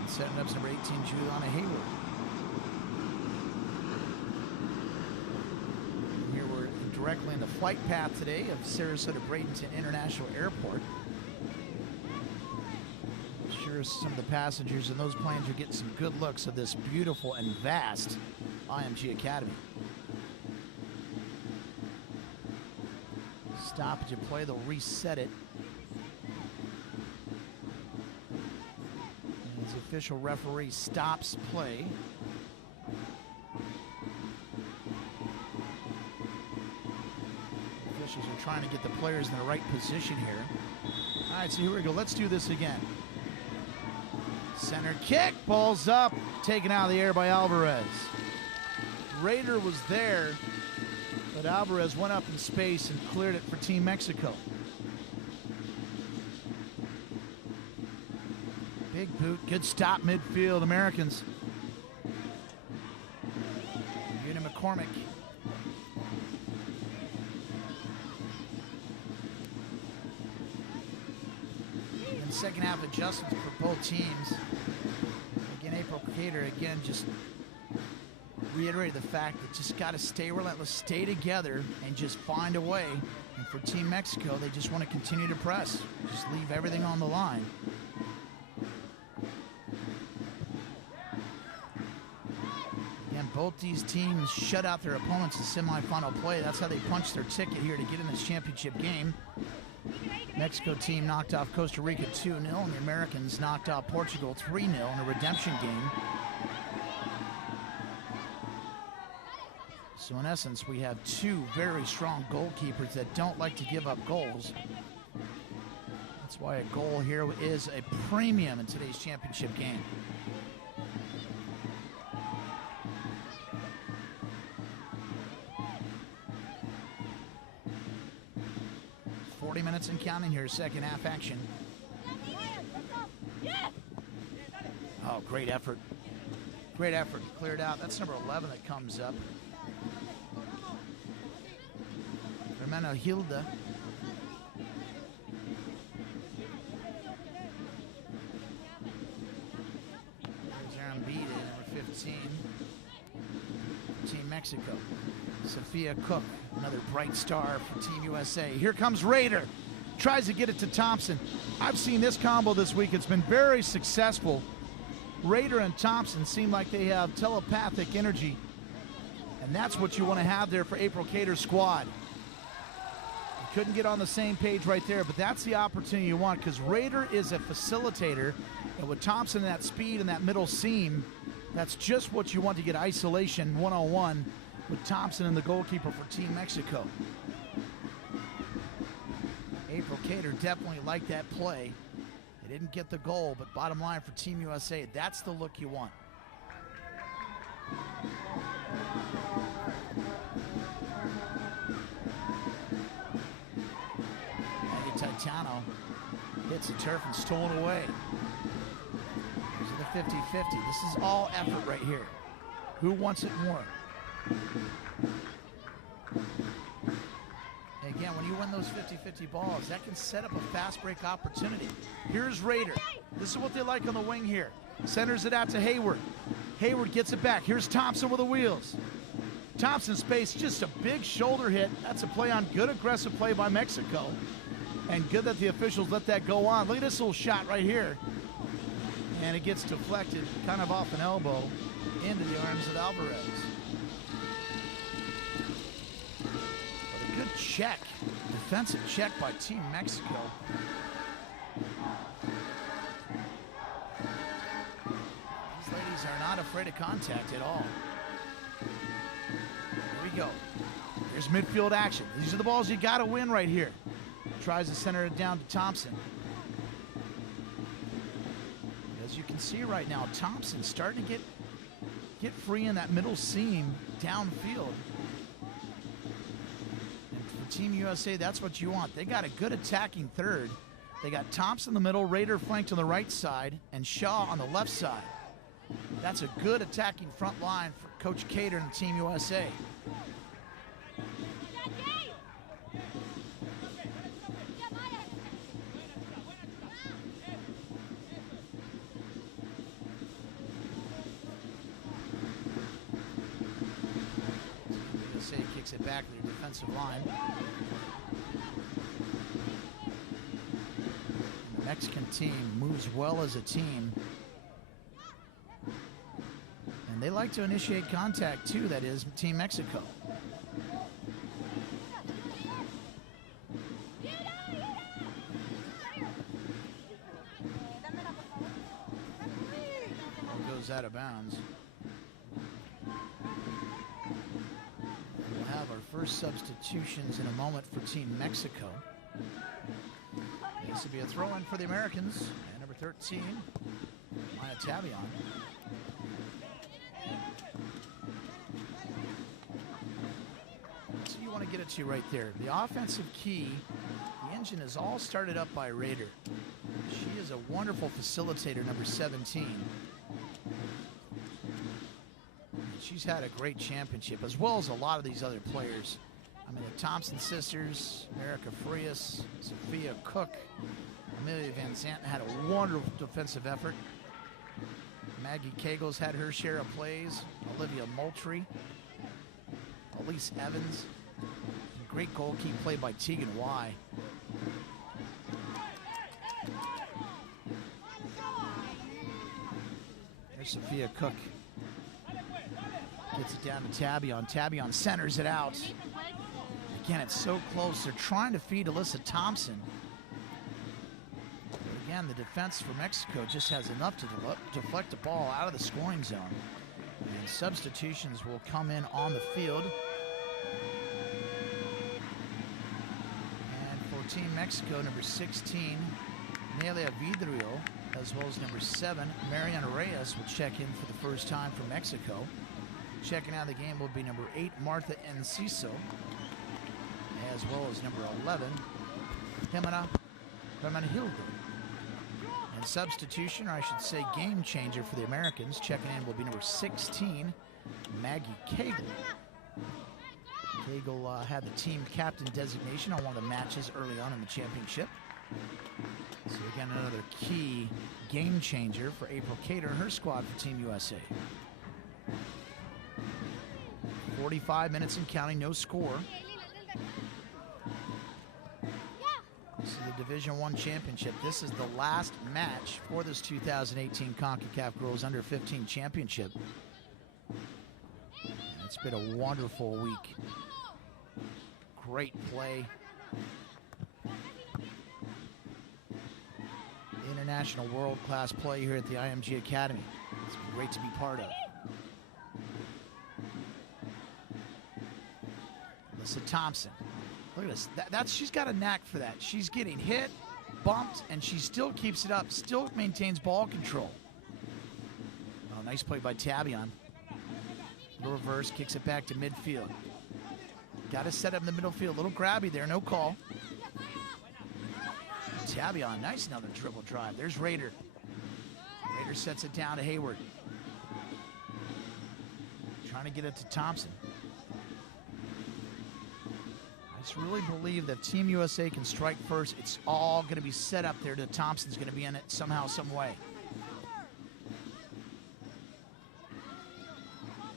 And setting up number 18, Juliana Hayward. Directly in the flight path today of Sarasota Bradenton International Airport. I'm sure some of the passengers in those planes are getting some good looks of this beautiful and vast IMG Academy. Stoppage of play, they'll reset it. And the official referee stops play. officials are trying to get the players in the right position here. All right, so here we go. Let's do this again. Center kick, ball's up, taken out of the air by Alvarez. Raider was there, but Alvarez went up in space and cleared it for Team Mexico. Big boot, good stop midfield, Americans. Una McCormick. And second half adjustments for both teams. Again, April Cater, again, just reiterated the fact that just got to stay relentless, stay together, and just find a way. And for Team Mexico, they just want to continue to press. Just leave everything on the line. Again, both these teams shut out their opponents in semifinal play. That's how they punched their ticket here to get in this championship game. Mexico team knocked off Costa Rica 2-0, and the Americans knocked off Portugal 3-0 in a redemption game. So in essence, we have two very strong goalkeepers that don't like to give up goals. That's why a goal here is a premium in today's championship game. Minutes and counting here, second half action. Oh, great effort. Great effort. Cleared out. That's number 11 that comes up. Hermano Hilda. There's Aaron Beede, number 15. Team Mexico. Sophia Cook, another bright star for Team USA. Here comes Raider. Tries to get it to Thompson. I've seen this combo this week. It's been very successful. Raider and Thompson seem like they have telepathic energy. And that's what you want to have there for April Cater's squad. You couldn't get on the same page right there, but that's the opportunity you want, because Raider is a facilitator. And with Thompson and that speed and that middle seam, that's just what you want to get isolation one-on-one with Thompson and the goalkeeper for Team Mexico. April Cater definitely liked that play. They didn't get the goal, but bottom line for Team USA, that's the look you want. Maggie Titano hits the turf and stolen away. These are the 50-50. This is all effort right here. Who wants it more? Again, when you win those 50-50 balls, that can set up a fast break opportunity. Here's Raider. This is what they like on the wing here. Centers it out to Hayward. Hayward gets it back. Here's Thompson with the wheels. Thompson's space, just a big shoulder hit. That's a play on. Good aggressive play by Mexico. And good that the officials let that go on. Look at this little shot right here. And it gets deflected kind of off an elbow into the arms of Alvarez. Good check, defensive check by Team Mexico. These ladies are not afraid of contact at all. Here we go. There's midfield action. These are the balls you got to win right here. Tries to center it down to Thompson. As you can see right now, Thompson's starting to get free in that middle seam downfield. Team USA, that's what you want. They got a good attacking third. They got Thompson in the middle, Raider flanked on the right side, and Shaw on the left side. That's a good attacking front line for Coach Cater and Team USA. USA kicks it back to the defensive line. The Mexican team moves well as a team. And they like to initiate contact too, that is Team Mexico. Ball goes out of bounds. We'll have our first substitutions in a moment for Team Mexico. This will be a throw-in for the Americans. And number 13, Maya Tabion. So you want to get it to you right there. The offensive key, the engine is all started up by Raider. She is a wonderful facilitator, number 17. She's had a great championship, as well as a lot of these other players. I mean, the Thompson sisters, Erica Frias, Sophia Cook, Amelia Van Zandt had a wonderful defensive effort. Maggie Cagel's had her share of plays. Olivia Moultrie, Elise Evans. Great goalkeeping play by Tegan Y. There's Sophia Cook. Gets it down to Tabion. Tabion centers it out. Again, it's so close. They're trying to feed Alyssa Thompson. But again, the defense for Mexico just has enough to deflect the ball out of the scoring zone. And substitutions will come in on the field. And for Team Mexico, number 16, Nelia Vidrio, as well as number 7, Mariana Reyes will check in for the first time for Mexico. Checking out of the game will be number 8, Martha Enciso, as well as number 11, Jimena Hermanhildo. And substitution, or I should say game changer for the Americans, checking in will be number 16, Maggie Cagle. Cagle had the team captain designation on one of the matches early on in the championship. So again, another key game changer for April Cater and her squad for Team USA. 45 minutes and counting, no score. This is the Division I Championship. This is the last match for this 2018 Concacaf Girls Under-15 Championship. And it's been a wonderful week. Great play. International world-class play here at the IMG Academy. It's been great to be part of. Alyssa Thompson. Look at this. She's got a knack for that. She's getting hit, bumped, and she still keeps it up, still maintains ball control. Oh, nice play by Tabion. Little reverse, kicks it back to midfield. Got to set up in the middle field. A little grabby there, no call. Tabion, nice another dribble drive. There's Raider. Raider sets it down to Hayward. Trying to get it to Thompson. I just really believe that Team USA can strike first. It's all going to be set up there that Thompson's going to be in it somehow, some way.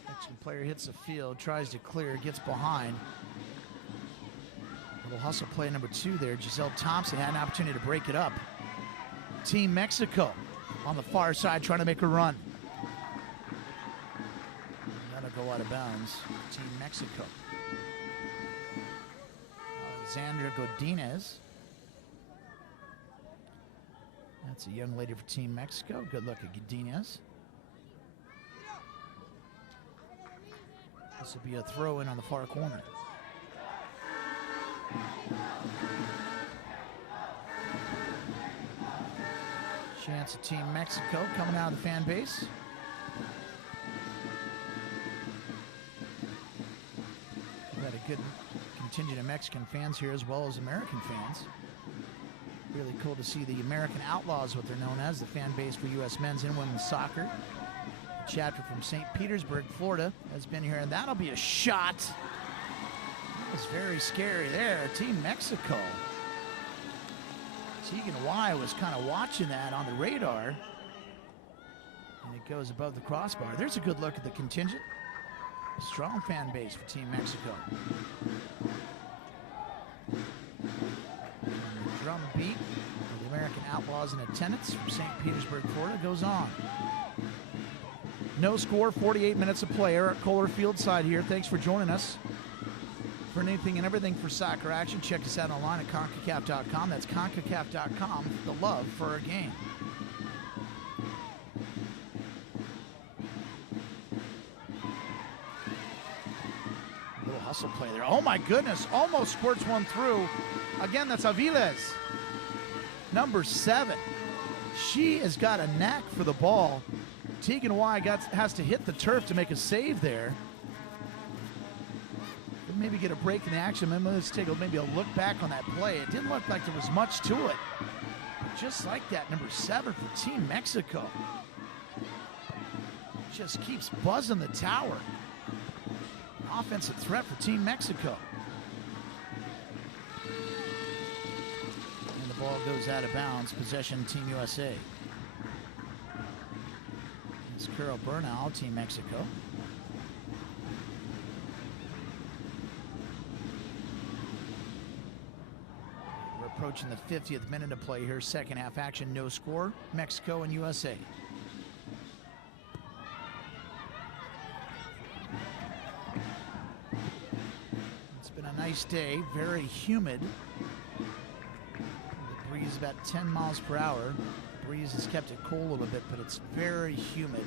Mexican player hits the field, tries to clear, gets behind. Little hustle play number 2 there. Giselle Thompson had an opportunity to break it up. Team Mexico on the far side trying to make a run. That'll go out of bounds. Team Mexico. Alexandra Godinez. That's a young lady for Team Mexico. Good look at Godinez. This will be a throw in on the far corner. Chance of Team Mexico coming out of the fan base. We've got a good contingent of Mexican fans here as well as American fans. Really cool to see the American Outlaws, what they're known as, the fan base for U.S. men's and women's soccer. A chapter from St. Petersburg, Florida, has been here, and that'll be a shot. It's very scary there. Team Mexico. Tegan Y was kind of watching that on the radar. And it goes above the crossbar. There's a good look at the contingent. A strong fan base for Team Mexico. And the drum beat of the American Outlaws in attendance from St. Petersburg, Florida goes on. No score, 48 minutes of play. Eric Kohler, field side here. Thanks for joining us. For anything and everything for soccer action, check us out online at Concacaf.com. That's Concacaf.com, the love for a game. whistle play there. Oh my goodness, almost squirts one through. Again, that's Aviles, number 7. She has got a knack for the ball. Tegan Y has to hit the turf to make a save there. Maybe get a break in the action. Let's take maybe a look back on that play. It didn't look like there was much to it. But just like that, number 7 for Team Mexico. Just keeps buzzing the tower. Offensive threat for Team Mexico. And the ball goes out of bounds. Possession, Team USA. It's Carol Bernal, Team Mexico. We're approaching the 50th minute of play here. Second half action, no score. Mexico and USA. Nice day, very humid. The breeze about 10 miles per hour. The breeze has kept it cool a little bit, but it's very humid.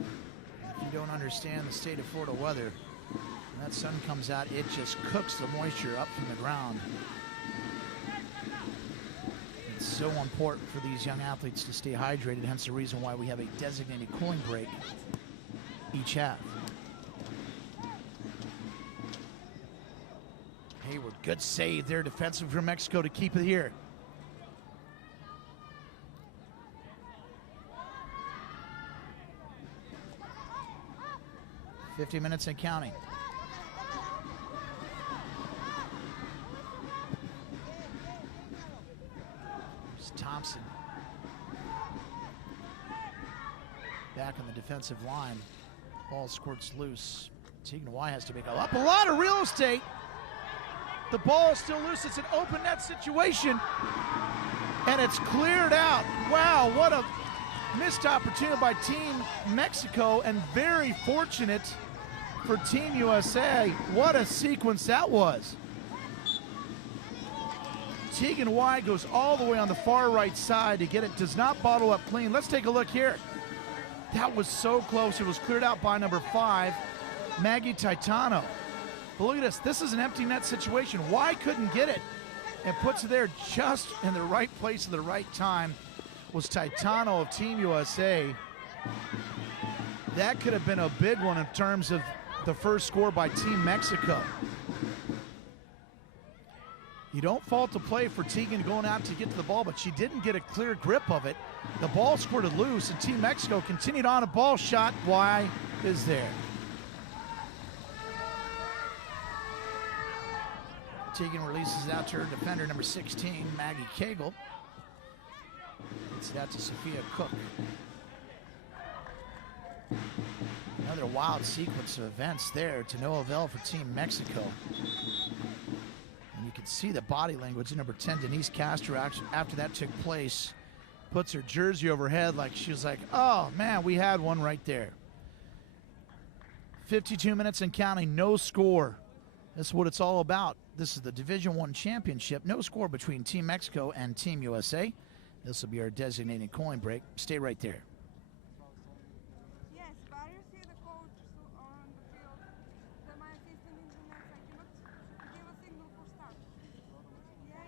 If you don't understand the state of Florida weather, when that sun comes out, it just cooks the moisture up from the ground. It's so important for these young athletes to stay hydrated, hence the reason why we have a designated cooling break each half. Hayward, good save there, defensive for Mexico to keep it here. "50 minutes and counting. There's Thompson. Back on the defensive line. Ball squirts loose. Tegan Y has to make up a lot of real estate. The ball is still loose. It's an open net situation. And it's cleared out. Wow, what a missed opportunity by Team Mexico, and very fortunate for Team USA. What a sequence that was. Tegan Y goes all the way on the far right side to get it. Does not bottle up clean. Let's take a look here. That was so close. It was cleared out by number 5, Maggie Titano. But look at this. This is an empty net situation. Y couldn't get it and puts it there just in the right place at the right time. Was Titano of Team USA. That could have been a big one in terms of the first score by Team Mexico. You don't fault the play for Tegan going out to get to the ball, but she didn't get a clear grip of it. The ball squirted loose, and Team Mexico continued on. A ball shot. Y is there. Tegan releases it out to her defender, number 16, Maggie Cagle. Gets it out to Sophia Cook. Another wild sequence of events there to no avail for Team Mexico. And you can see the body language. Number 10, Denise Castro, after that took place, puts her jersey over her head like she was like, oh man, we had one right there. 52 minutes and counting, no score. That's what it's all about. This is the Division I championship. No score between Team Mexico and Team USA. This will be our designated cooling break. Stay right there. Yes, but you see the coach on the field. My assistant in the net, I cannot give a signal for start. Yeah.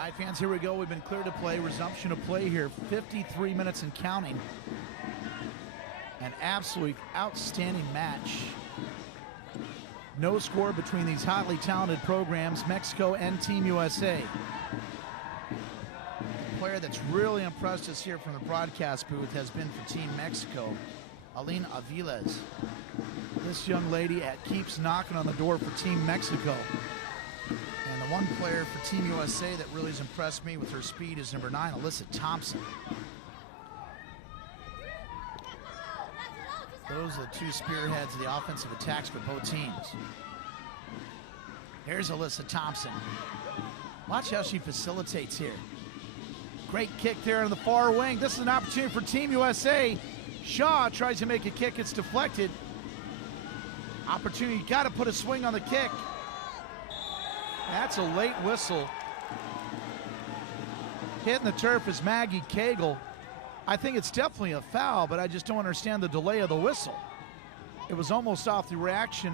All right, fans, here we go. We've been cleared to play. Resumption of play here. 53 minutes and counting. An absolutely outstanding match. No score between these highly talented programs, Mexico and Team USA. The player that's really impressed us here from the broadcast booth has been for Team Mexico, Aline Aviles. This young lady keeps knocking on the door for Team Mexico. And the one player for Team USA that really has impressed me with her speed is number 9, Alyssa Thompson. Those are the two spearheads of the offensive attacks for both teams. Here's Alyssa Thompson. Watch how she facilitates here. Great kick there on the far wing. This is an opportunity for Team USA. Shaw tries to make a kick. It's deflected. Opportunity. Got to put a swing on the kick. That's a late whistle. Hitting the turf is Maggie Cagle. I think it's definitely a foul, but I just don't understand the delay of the whistle. It was almost off the reaction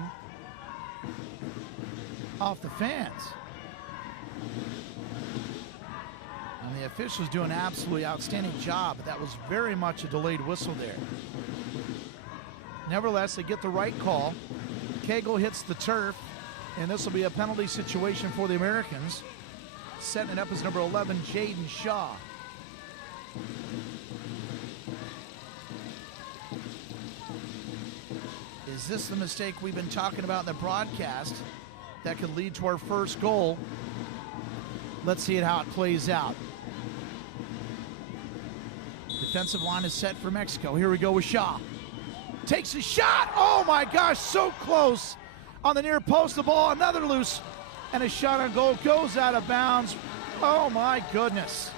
off the fans. And the officials do an absolutely outstanding job, but that was very much a delayed whistle there. Nevertheless, they get the right call. Cagle hits the turf, and this will be a penalty situation for the Americans. Setting it up as number 11, Jaden Shaw. Is this the mistake we've been talking about in the broadcast that could lead to our first goal? Let's see how it plays out. Defensive line is set for Mexico. Here we go with Shaw. Takes a shot. Oh my gosh, so close. On the near post, the ball, another loose, and a shot on goal goes out of bounds. Oh my goodness.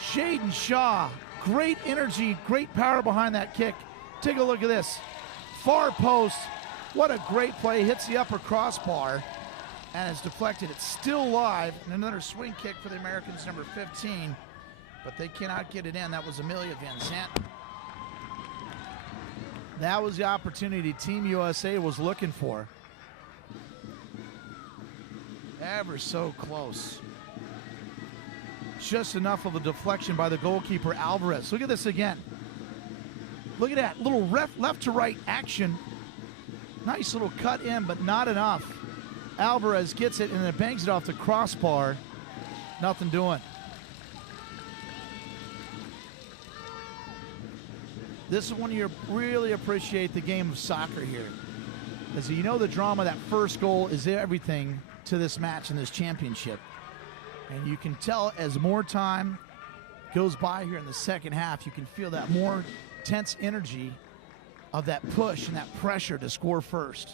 Jaden Shaw, great energy, great power behind that kick. Take a look at this. Far post, what a great play. Hits the upper crossbar and is deflected. It's still live, and another swing kick for the Americans, number 15, but they cannot get it in. That was Amelia Vincent. That was the opportunity Team USA was looking for. Ever so close. Just enough of a deflection by the goalkeeper, Alvarez. Look at this again. Look at that little left to right action. Nice little cut in, but not enough. Alvarez gets it and then bangs it off the crossbar. Nothing doing. This is when you really appreciate the game of soccer here. As you know, the drama, that first goal is everything to this match and this championship. And you can tell as more time goes by here in the second half, you can feel that more intense energy of that push and that pressure to score first.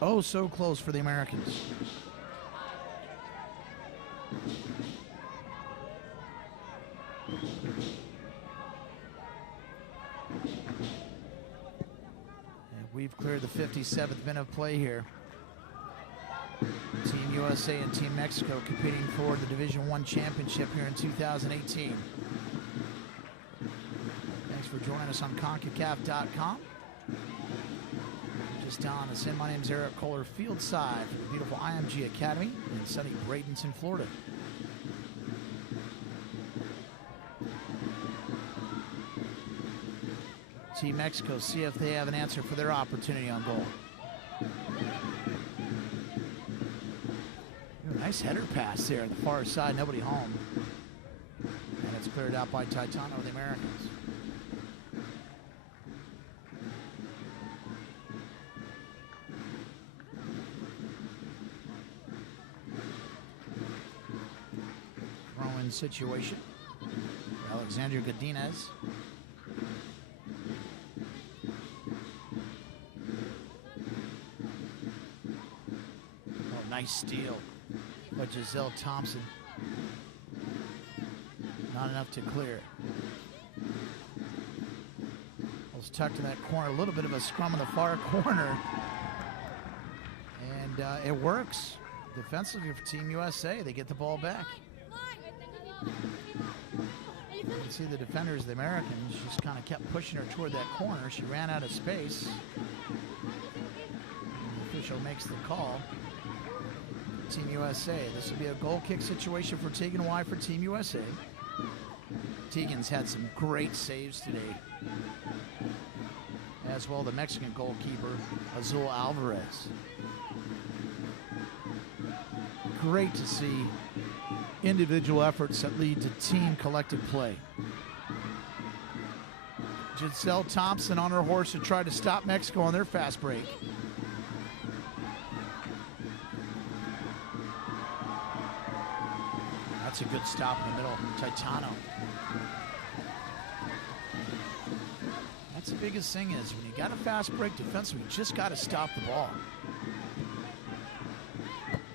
Oh, so close for the Americans. And we've cleared the 57th minute of play here. Team USA and Team Mexico competing for the Division I championship here in 2018. Thanks for joining us on Concacaf.com. Just down us in, my name's Eric Kohler, field side for the beautiful IMG Academy in sunny Bradenton, Florida. Team Mexico, see if they have an answer for their opportunity on goal. Nice header pass there on the far side, nobody home. And it's cleared out by Titano, the Americans. Throw-in situation. Alexandria Godinez. Oh, nice steal by Giselle Thompson. Not enough to clear. Was tucked in that corner. A little bit of a scrum in the far corner. And it works. Defensively for Team USA, they get the ball back. You can see the defenders, the Americans, just kind of kept pushing her toward that corner. She ran out of space. The official makes the call. Team USA. This will be a goal kick situation for Tegan Y for Team USA. Tegan's had some great saves today. As well, the Mexican goalkeeper, Azul Alvarez. Great to see individual efforts that lead to team collective play. Alyssa Thompson on her horse to try to stop Mexico on their fast break. That's a good stop in the middle. Titano. That's the biggest thing is when you got a fast break defensively, you just got to stop the ball.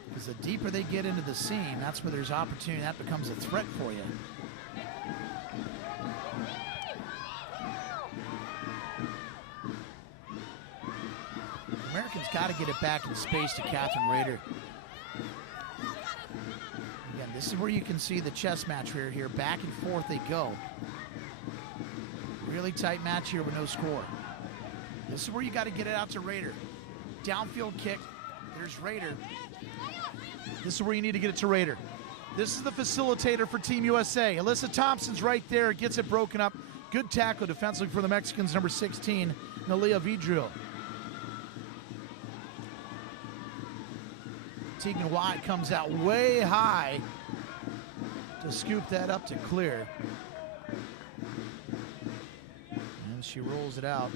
Because the deeper they get into the seam, that's where there's opportunity. That becomes a threat for you. Americans got to get it back in space to Catherine Rader. Again, this is where you can see the chess match here. Back and forth they go. Really tight match here with no score. This is where you got to get it out to Rader. Downfield kick. There's Rader. This is where you need to get it to Rader. This is the facilitator for Team USA. Alyssa Thompson's right there. Gets it broken up. Good tackle defensively for the Mexicans, number 16, Nalia Vidrio. Tegan White comes out way high to scoop that up to clear. And she rolls it out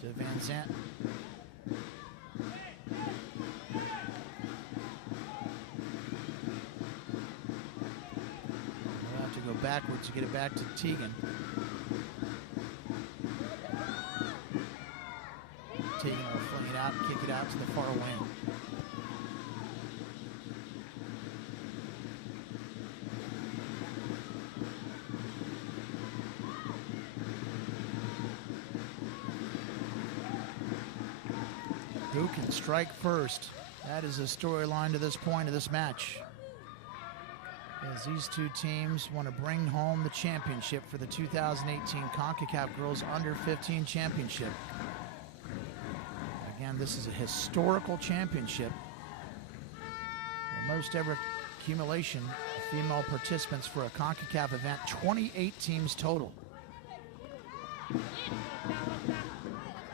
to Van Zandt. We'll have to go backwards to get it back to Tegan. Tegan will fling it out and kick it out to the far wing. Who can strike first? That is the storyline to this point of this match. As these two teams want to bring home the championship for the 2018 Concacaf Girls Under-15 Championship. Again, this is a historical championship. The most ever accumulation of female participants for a CONCACAF event, 28 teams total.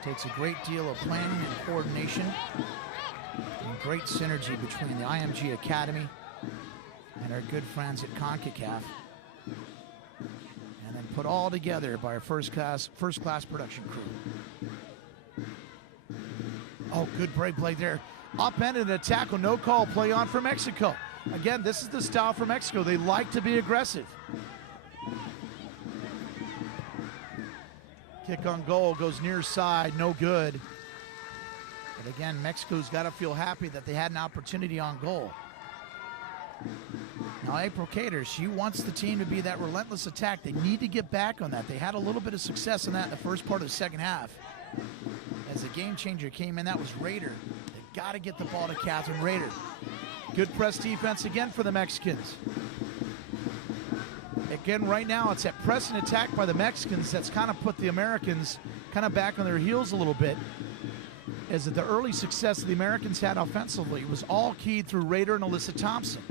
Takes a great deal of planning and coordination and great synergy between the IMG Academy and our good friends at CONCACAF, and then put all together by our first class production crew. Oh, good break play there. Upended a tackle, no call, play on for Mexico. Again, this is the style for Mexico. They like to be aggressive. Kick on goal, goes near side, no good. But again, Mexico's got to feel happy that they had an opportunity on goal. Now, April Cater, she wants the team to be that relentless attack. They need to get back on that. They had a little bit of success in that in the first part of the second half. As the game changer came in, that was Rader. They got to get the ball to Catherine Rader. Good press defense again for the Mexicans. Again, right now, it's that press and attack by the Mexicans that's kind of put the Americans kind of back on their heels a little bit. As the early success the Americans had offensively was all keyed through Rader and Alyssa Thompson.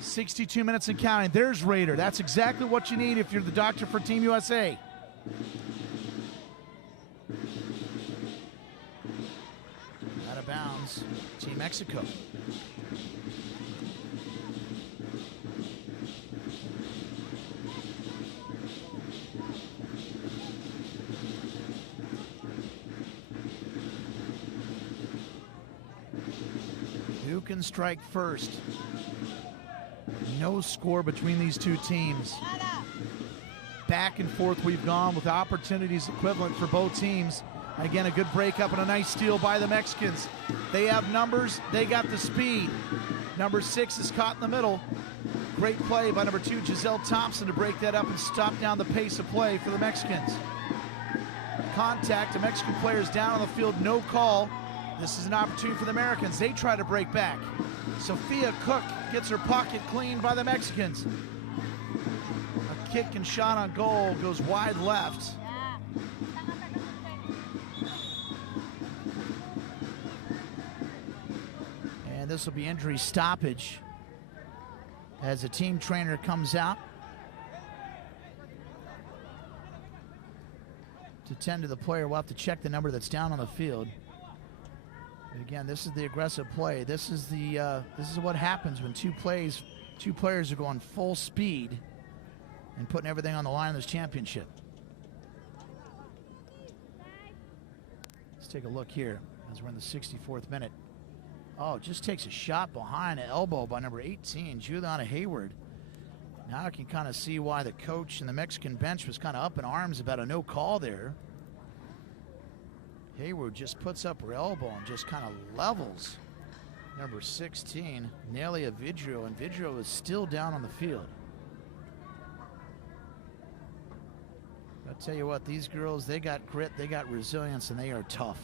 62 minutes and counting. There's Rader. That's exactly what you need if you're the doctor for Team USA. Out of bounds, Team Mexico. Who can strike first? No score between these two teams. Back and forth we've gone with opportunities equivalent for both teams. Again, a good breakup and a nice steal by the Mexicans. They have numbers, they got the speed. Number 6 is caught in the middle. Great play by number 2, Alyssa Thompson, to break that up and stop down the pace of play for the Mexicans. Contact, the Mexican players down on the field, no call. This is an opportunity for the Americans. They try to break back. Sophia Cook gets her pocket cleaned by the Mexicans. A kick and shot on goal goes wide left. this will be injury stoppage as the team trainer comes out to tend to the player. We'll have to check the number that's down on the field. But again, this is the aggressive play. This is what happens when two players are going full speed and putting everything on the line in this championship. Let's take a look here as we're in the 64th minute. Oh, just takes a shot behind, an elbow by number 18, Juliana Hayward. Now I can kind of see why the coach and the Mexican bench was kind of up in arms about a no call there. Hayward just puts up her elbow and just kind of levels number 16, Nelia Vidrio, and Vidrio is still down on the field. I'll tell you what, these girls, they got grit, they got resilience, and they are tough.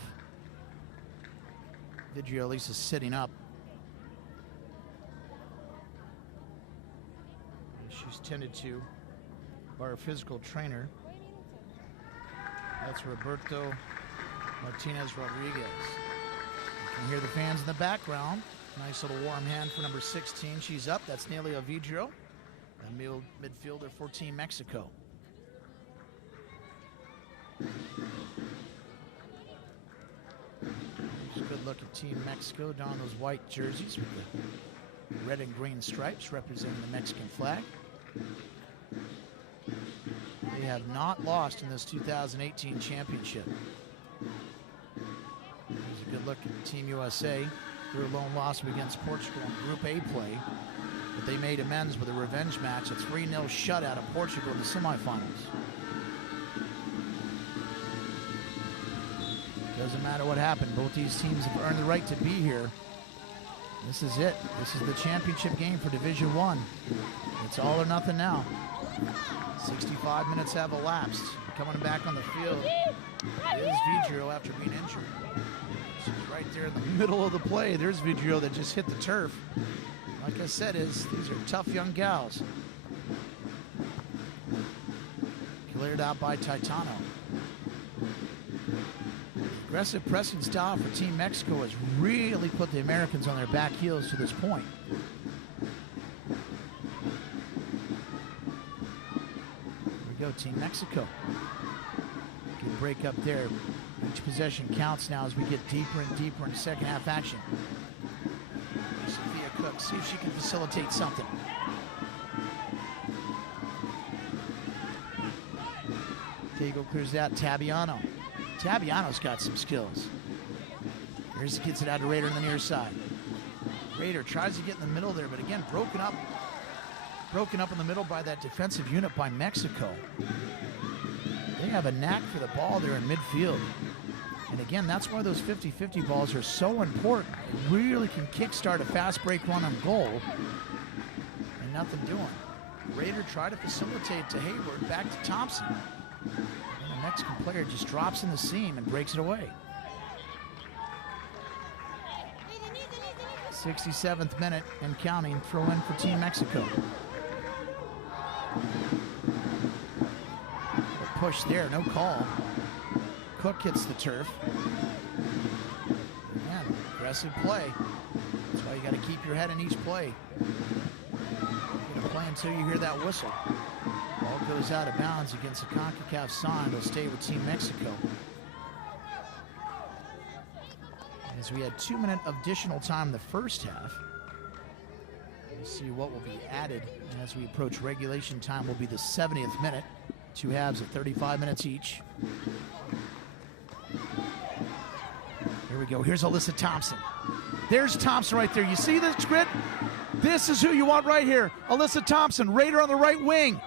Vidrio at least is sitting up. She's tended to by her physical trainer. That's Roberto Martinez Rodriguez. You can hear the fans in the background. Nice little warm hand for number 16. She's up. That's Nelia Vidrio, a midfielder for Team Mexico. Just a good look at Team Mexico don those white jerseys with the red and green stripes representing the Mexican flag. They have not lost in this 2018 championship. Here's a good look at Team USA. Their lone loss against Portugal in Group A play, but they made amends with a revenge match, a 3-0 shutout of Portugal in the semifinals. Doesn't matter what happened, both these teams have earned the right to be here. This is it. This is the championship game for Division I. It's all or nothing now. 65 minutes have elapsed. Coming back on the field is Vidrio after being injured. She's right there in the middle of the play. There's Vidrio that just hit the turf. Like I said, these are tough young gals. Cleared out by Titano. Aggressive pressing style for Team Mexico has really put the Americans on their back heels to this point. Here we go, Team Mexico. Good break up there. Each possession counts now as we get deeper and deeper into second half action. Sophia Cook, see if she can facilitate something. Tego clears out Tabiano. Tabiano's got some skills. Here's gets it out to Rader on the near side. Rader tries to get in the middle there, but again, broken up in the middle by that defensive unit by Mexico. They have a knack for the ball there in midfield. And again, that's why those 50-50 balls are so important. It really can kickstart a fast break run on goal and nothing doing. Rader tried to facilitate to Hayward, back to Thompson. And the Mexican player just drops in the seam and breaks it away. 67th minute and counting, throw in for Team Mexico. A push there, no call. Cook hits the turf. Again, aggressive play. That's why you got to keep your head in each play. You're going to play until you hear that whistle. Ball goes out of bounds against the Concacaf sign. It'll stay with Team Mexico. As we had 2-minute additional time in the first half. We'll see what will be added. And as we approach regulation time, will be the 70th minute. Two halves of 35 minutes each. Here we go. Here's Alyssa Thompson. There's Thompson right there. You see this grid? This is who you want right here. Alyssa Thompson. Rader on the right wing.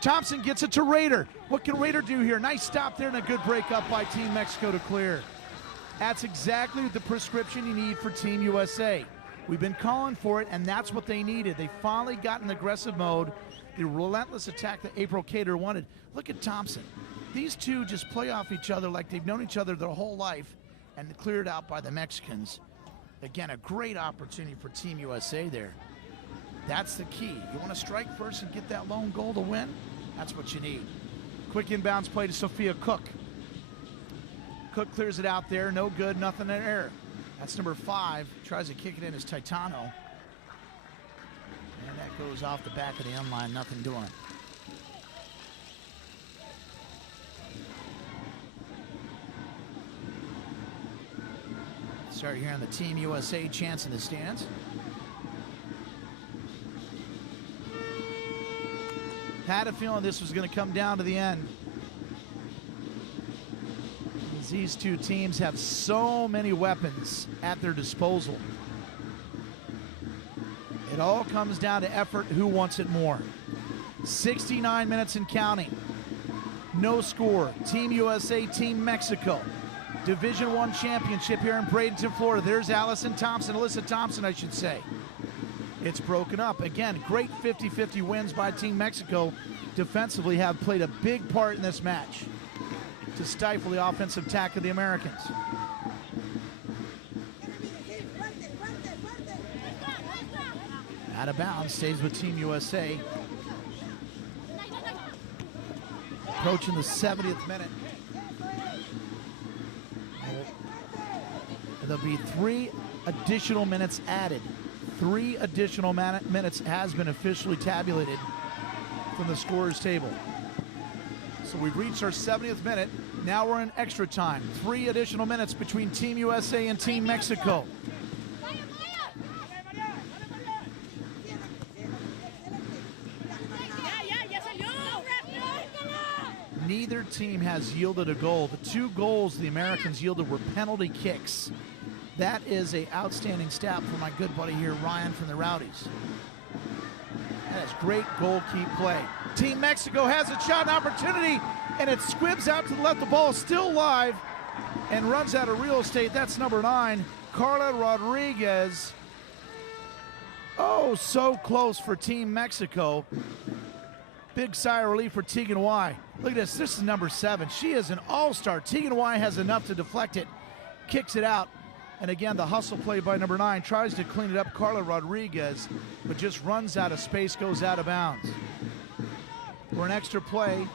Thompson gets it to Rader. What can Rader do here? Nice stop there and a good break up by Team Mexico to clear. That's exactly the prescription you need for Team USA. We've been calling for it, and that's what they needed. They finally got in aggressive mode. The relentless attack that April Cater wanted. Look at Thompson. These two just play off each other like they've known each other their whole life, and cleared out by the Mexicans. Again, a great opportunity for Team USA there. That's the key. You want to strike first and get that lone goal to win? That's what you need. Quick inbounds play to Sophia Cook. Cook clears it out there. No good, nothing in error. That's number 5. Tries to kick it in as Titano. And that goes off the back of the end line. Nothing doing. Start hearing the Team USA chants in the stands. Had a feeling this was going to come down to the end. These two teams have so many weapons at their disposal. It all comes down to effort, who wants it more. 69 minutes and counting. No score. Team USA, Team Mexico. Division I championship here in Bradenton, Florida. There's Alyssa Thompson, I should say. It's broken up. Again, great 50-50 wins by Team Mexico. Defensively have played a big part in this match to stifle the offensive attack of the Americans. Out of bounds, stays with Team USA. Approaching the 70th minute. There'll be 3 additional minutes added. 3 additional minutes has been officially tabulated from the scorer's table. So we've reached our 70th minute. Now we're in extra time. 3 additional minutes between Team USA and Team Mexico. Neither team has yielded a goal. The 2 goals the Americans yielded were penalty kicks. That is an outstanding stat for my good buddy here, Ryan from the Rowdies. That is great goal keep play. Team Mexico has a shot and opportunity, and it squibs out to the left. The ball is still live and runs out of real estate. That's number 9, Carla Rodriguez. Oh, so close for Team Mexico. Big sigh of relief for Tegan Y. Look at this. This is number 7. She is an all-star. Tegan Y has enough to deflect it. Kicks it out. And again, the hustle play by number 9. Tries to clean it up, Carla Rodriguez, but just runs out of space, goes out of bounds. We're in extra play.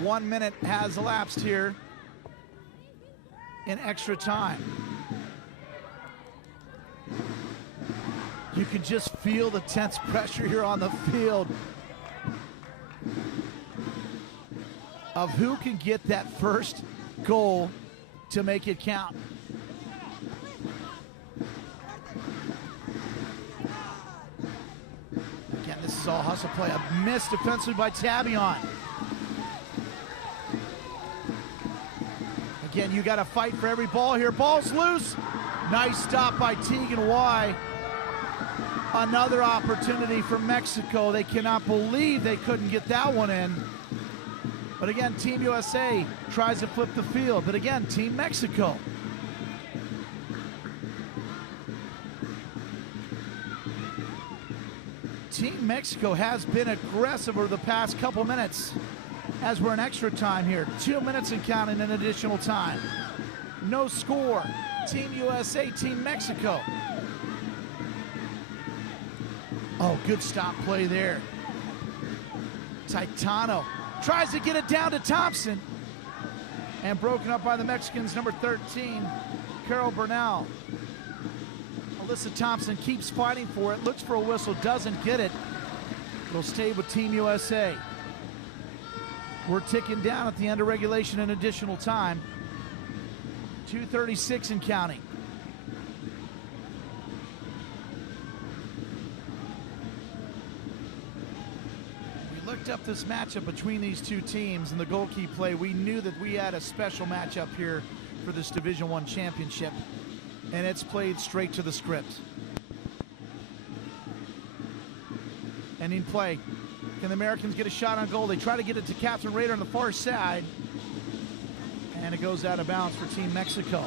1 minute has elapsed here in extra time. You can just feel the tense pressure here on the field of who can get that first goal to make it count. Again, this is all hustle play. A miss defensively by Tabion. Again, you got to fight for every ball here. Ball's loose. Nice stop by Tegan Y. Another opportunity for Mexico. They cannot believe they couldn't get that one in. But again, Team USA tries to flip the field. But again, Team Mexico. Team Mexico has been aggressive over the past couple minutes as we're in extra time here. 2 minutes and counting in additional time. No score. Team USA, Team Mexico. Oh, good stop play there. Titano tries to get it down to Thompson. And broken up by the Mexicans, number 13, Carol Bernal. Alyssa Thompson keeps fighting for it, looks for a whistle, doesn't get it. It'll stay with Team USA. We're ticking down at the end of regulation in additional time. 2:36 and counting. Looked up this matchup between these two teams and the goal keep play. We knew that we had a special matchup here for this Division I championship, and it's played straight to the script. Ending play. Can the Americans get a shot on goal? They try to get it to Catherine Rader on the far side, and it goes out of bounds for Team Mexico.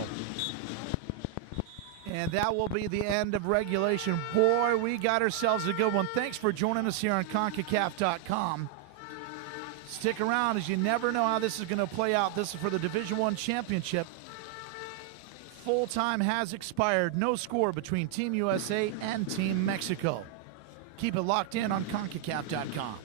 And that will be the end of regulation. Boy, we got ourselves a good one. Thanks for joining us here on Concacaf.com. Stick around, as you never know how this is going to play out. This is for the Division I championship. Full time has expired. No score between Team USA and Team Mexico. Keep it locked in on Concacaf.com.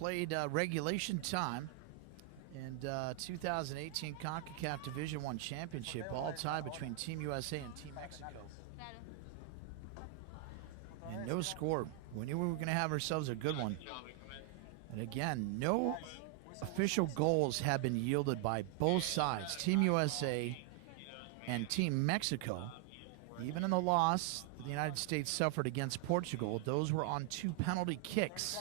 played regulation time in 2018 Concacaf Division I Championship, all tied between Team USA and Team Mexico. And no score. We knew we were going to have ourselves a good one. And again, no official goals have been yielded by both sides, Team USA and Team Mexico. Even in the loss that the United States suffered against Portugal, those were on 2 penalty kicks.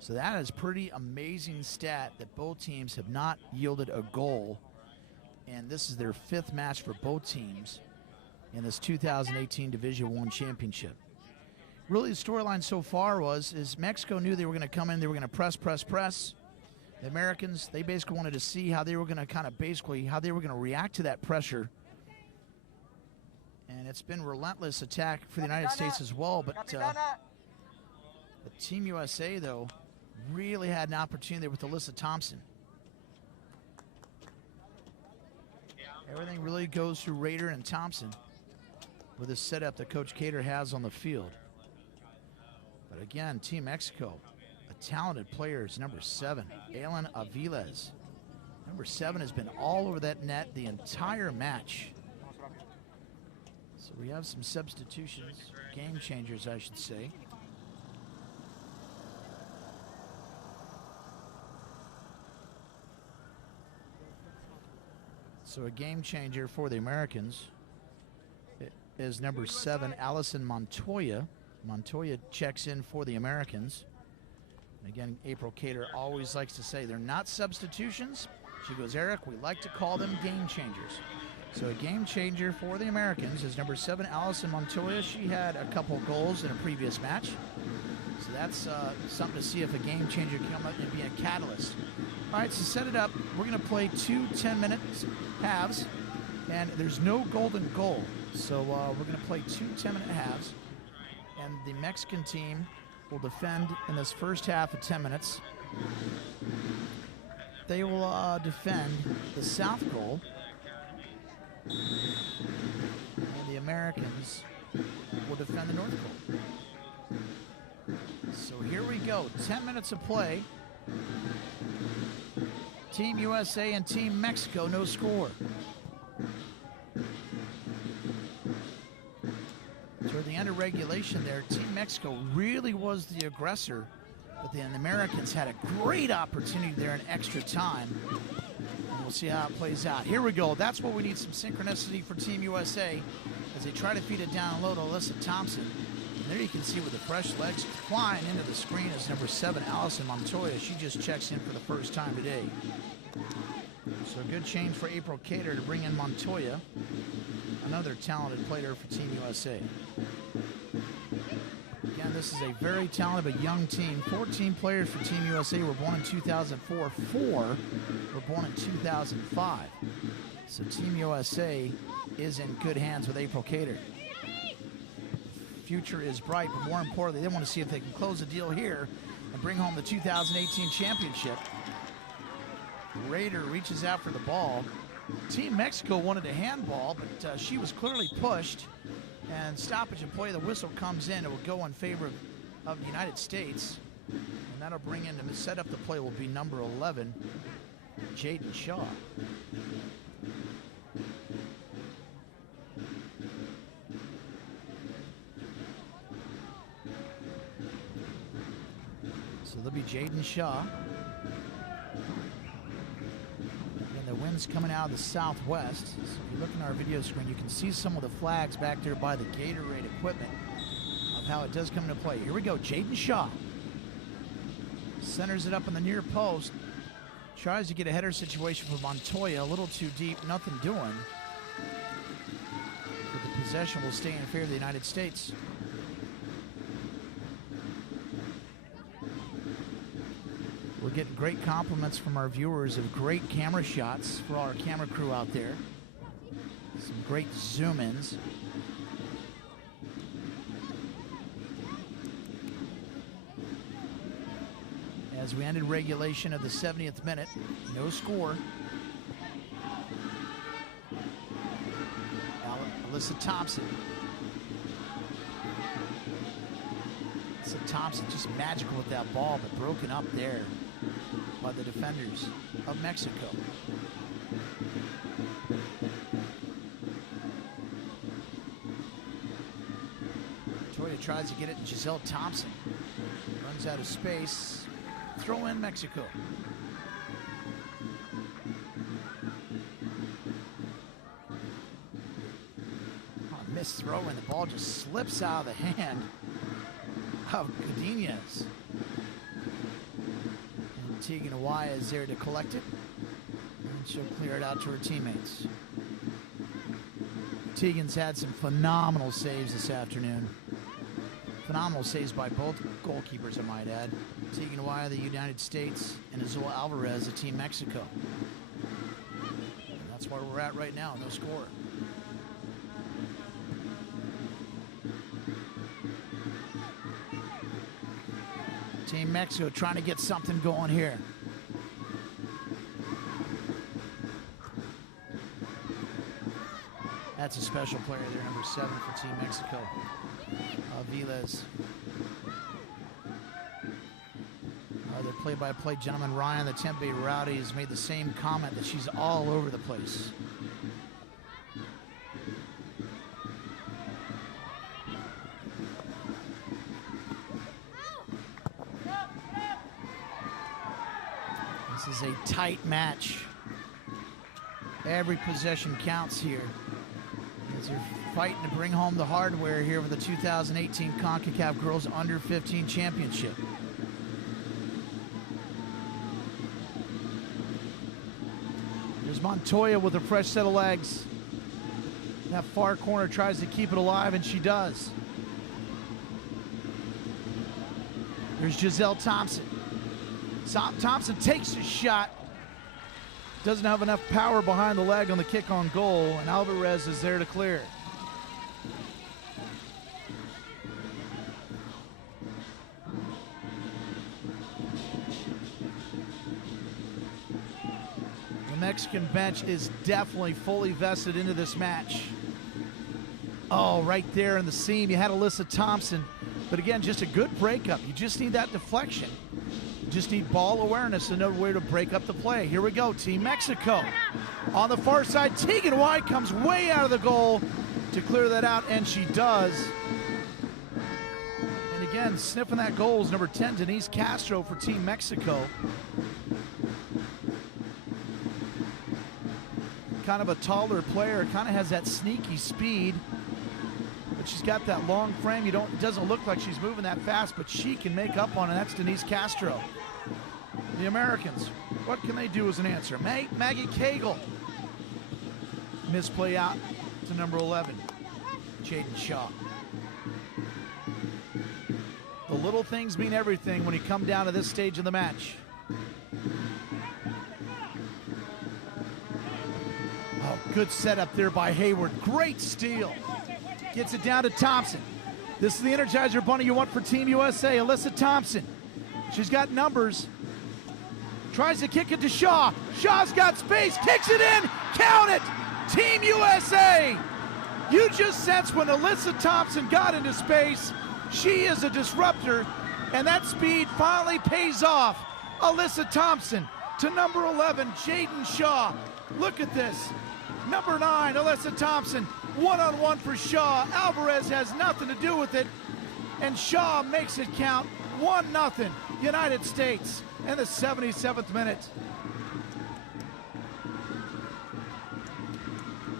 So that is pretty amazing stat that both teams have not yielded a goal. And this is their 5th match for both teams in this 2018 Division I Championship. Really, the storyline so far is Mexico knew they were going to come in, they were going to press. The Americans, they basically wanted to see how they were going to how they were going to react to that pressure. And it's been relentless attack for the United States as well. But Team USA, though, really had an opportunity there with Alyssa Thompson. Everything really goes through Rader and Thompson with the setup that Coach Cater has on the field. But again, Team Mexico, a talented player is number 7, Alan Aviles. Number 7 has been all over that net the entire match. So we have some substitutions, game changers, I should say. So a game changer for the Americans is number 7, Allison Montoya. Montoya checks in for the Americans. And again, April Cater always likes to say they're not substitutions. She goes, Eric, we like to call them game changers. So a game changer for the Americans is number 7, Allison Montoya. She had a couple goals in a previous match. So that's something to see if a game changer can come up and be a catalyst. All right, so set it up. We're going to play 2 10-minute halves, and there's no golden goal. So we're going to play 2 10-minute halves, and the Mexican team will defend in this first half of 10 minutes. They will defend the south goal, and the Americans will defend the north goal. So here we go, 10 minutes of play. Team USA and Team Mexico, no score. Toward the end of regulation there, Team Mexico really was the aggressor, but the Americans had a great opportunity there in extra time. And we'll see how it plays out. Here we go. That's what we need, some synchronicity for Team USA as they try to feed it down low to Alyssa Thompson. And there you can see with the fresh legs flying into the screen is number 7, Allison Montoya. She just checks in for the first time today. So a good change for April Cater to bring in Montoya, another talented player for Team USA. Again, this is a very talented but young team. 14 players for Team USA were born in 2004. 4 were born in 2005. So Team USA is in good hands with April Cater. Future is bright, but more importantly, they want to see if they can close the deal here and bring home the 2018 championship. Rader reaches out for the ball. Team Mexico wanted a handball, but she was clearly pushed. And stoppage and play, the whistle comes in. It will go in favor of the United States. And that'll bring in, to set up the play will be number 11, Jaden Shaw. So there'll be Jaden Shaw. And the wind's coming out of the southwest. So if you look in our video screen, you can see some of the flags back there by the Gatorade equipment of how it does come into play. Here we go, Jaden Shaw. Centers it up in the near post. Tries to get a header situation for Montoya. A little too deep, nothing doing. But the possession will stay in favor of the United States. We're getting great compliments from our viewers of great camera shots for all our camera crew out there. Some great zoom-ins. As we ended regulation of the 70th minute, no score. Alyssa Thompson. Alyssa Thompson just magical with that ball, but broken up there by the defenders of Mexico. Toya tries to get it, and Giselle Thompson runs out of space. Throw in Mexico. Missed throw, and the ball just slips out of the hand of Godinez. And Tegan Awaya is there to collect it, and she'll clear it out to her teammates. Tegan's had some phenomenal saves this afternoon. Phenomenal saves by both goalkeepers, I might add. Tegan Awaya, the United States, and Azul Alvarez, the Team Mexico. And that's where we're at right now, no score. Team Mexico trying to get something going here. That's a special player there, number 7 for Team Mexico. Viles. The play-by-play gentleman, Ryan, the Tempe Rowdy, has made the same comment that she's all over the place. This is a tight match. Every possession counts here. As they're fighting to bring home the hardware here for the 2018 Concacaf Girls Under-15 Championship. There's Montoya with a fresh set of legs. That far corner tries to keep it alive, and she does. There's Giselle Thompson. Thompson takes a shot. Doesn't have enough power behind the leg on the kick on goal, and Alvarez is there to clear. The Mexican bench is definitely fully vested into this match. Oh, right there in the seam, you had Alyssa Thompson. But again, just a good breakup. You just need that deflection. You just need ball awareness and know where to break up the play. Here we go, Team Mexico. On the far side, Tegan White comes way out of the goal to clear that out, and she does. And again, sniffing that goal is number 10, Denise Castro for Team Mexico. Kind of a taller player, kind of has that sneaky speed. But she's got that long frame. It doesn't look like she's moving that fast, but she can make up on it. That's Denise Castro. The Americans, what can they do as an answer? Maggie Cagle. Misplay out to number 11, Jaden Shaw. The little things mean everything when you come down to this stage of the match. Oh, good setup there by Hayward. Great steal. Gets it down to Thompson. This is the Energizer Bunny you want for Team USA, Alyssa Thompson. She's got numbers. Tries to kick it to Shaw. Shaw's got space, kicks it in, count it! Team USA! You just sensed when Alyssa Thompson got into space, she is a disruptor, and that speed finally pays off. Alyssa Thompson to number 11, Jaden Shaw. Look at this. Number 9, Alyssa Thompson. One-on-one for Shaw. Alvarez has nothing to do with it, and Shaw makes it count. 1-0, United States in the 77th minute.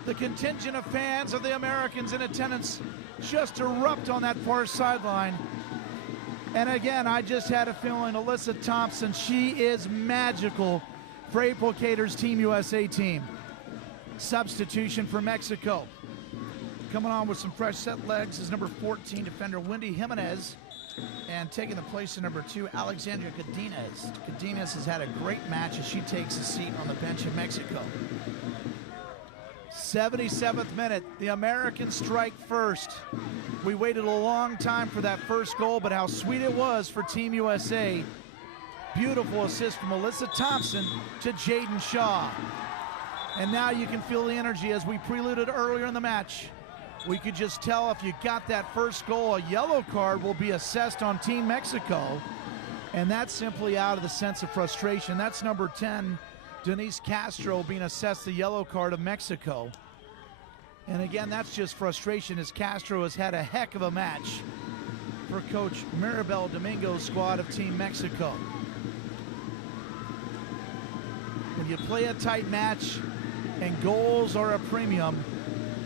The contingent of fans of the Americans in attendance just erupt on that far sideline. And again, I just had a feeling Alyssa Thompson, she is magical for April Cater's Team USA team. Substitution for Mexico. Coming on with some fresh set legs is number 14 defender Wendy Jimenez, and taking the place of number 2 Alexandra Godinez. Godinez has had a great match as she takes a seat on the bench in Mexico. 77th minute, the Americans strike first. We waited a long time for that first goal, but how sweet it was for Team USA. Beautiful assist from Alyssa Thompson to Jaden Shaw. And now you can feel the energy as we preluded earlier in the match. We could just tell if you got that first goal, a yellow card will be assessed on Team Mexico. And that's simply out of the sense of frustration. That's number 10, Denise Castro, being assessed the yellow card of Mexico. And again, that's just frustration, as Castro has had a heck of a match for Coach Maribel Domingo's squad of Team Mexico. When you play a tight match and goals are a premium,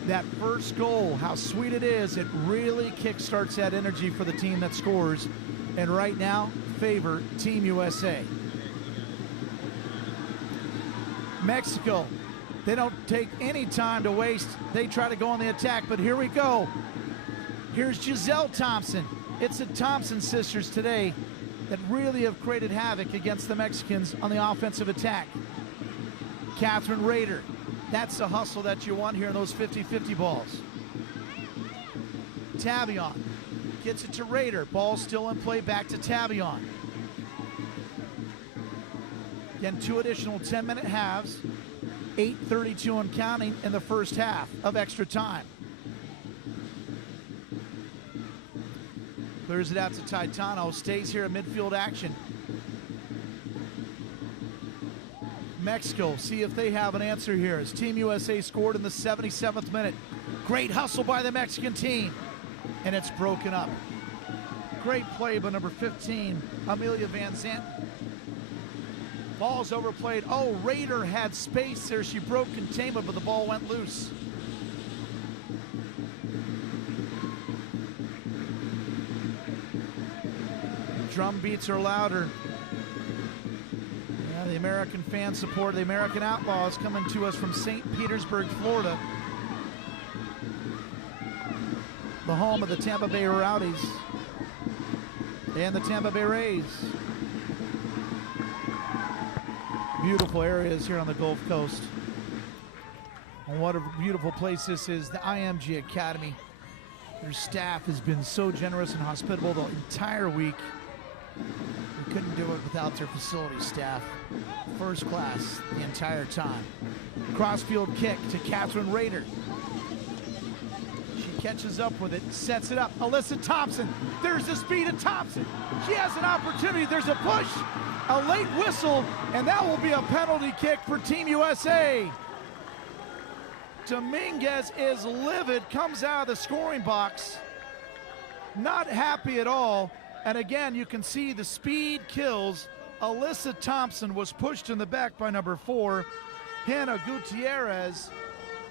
that first goal, how sweet it is, it really kickstarts that energy for the team that scores. And right now, favor Team USA. Mexico, they don't take any time to waste. They try to go on the attack, but here we go. Here's Giselle Thompson. It's the Thompson sisters today that really have created havoc against the Mexicans on the offensive attack. Catherine Rader. That's the hustle that you want here in those 50-50 balls. Tavion gets it to Rader. Ball still in play, back to Tavion. Again, 2 additional 10-minute halves. 8:32 and counting in the first half of extra time. Clears it out to Titano. Stays here in midfield action. Mexico, see if they have an answer here, as Team USA scored in the 77th minute. Great hustle by the Mexican team, and it's broken up. Great play by number 15, Amelia Van Zandt. Ball's overplayed. Oh, Rader had space there. She broke containment, but the ball went loose. Drum beats are louder. The American fan support, the American Outlaws, coming to us from St. Petersburg, Florida. The home of the Tampa Bay Rowdies and the Tampa Bay Rays. Beautiful areas here on the Gulf Coast. And what a beautiful place this is, the IMG Academy. Their staff has been so generous and hospitable the entire week. We couldn't do it without their facility staff. First class the entire time. Crossfield kick to Catherine Rader. She catches up with it, sets it up. Alyssa Thompson. There's the speed of Thompson. She has an opportunity. There's a push, a late whistle, and that will be a penalty kick for Team USA. Dominguez is livid, comes out of the scoring box. Not happy at all. And again, you can see the speed kills. Alyssa Thompson was pushed in the back by number 4, Hannah Gutierrez.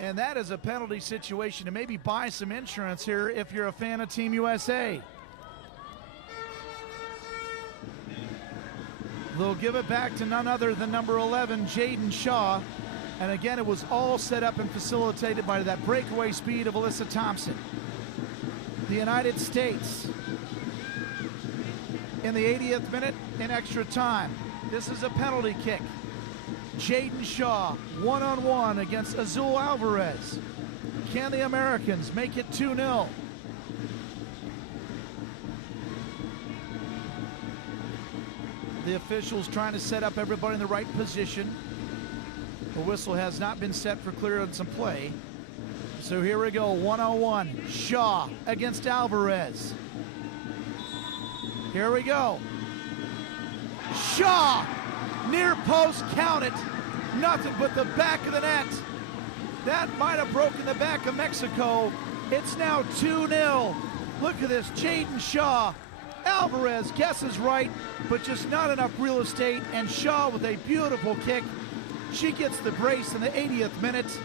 And that is a penalty situation to maybe buy some insurance here if you're a fan of Team USA. They'll give it back to none other than number 11, Jaden Shaw. And again, it was all set up and facilitated by that breakaway speed of Alyssa Thompson. The United States in the 80th minute in extra time. This is a penalty kick. Jaden Shaw, one-on-one against Azul Alvarez. Can the Americans make it 2-0? The officials trying to set up everybody in the right position. The whistle has not been set for clearance and play. So here we go, one-on-one. Shaw against Alvarez. Here we go. Shaw, near post, count it. Nothing but the back of the net. That might have broken the back of Mexico. It's now 2-0. Look at this, Jaden Shaw. Alvarez guesses right, but just not enough real estate, and Shaw with a beautiful kick. She gets the brace in the 80th minute.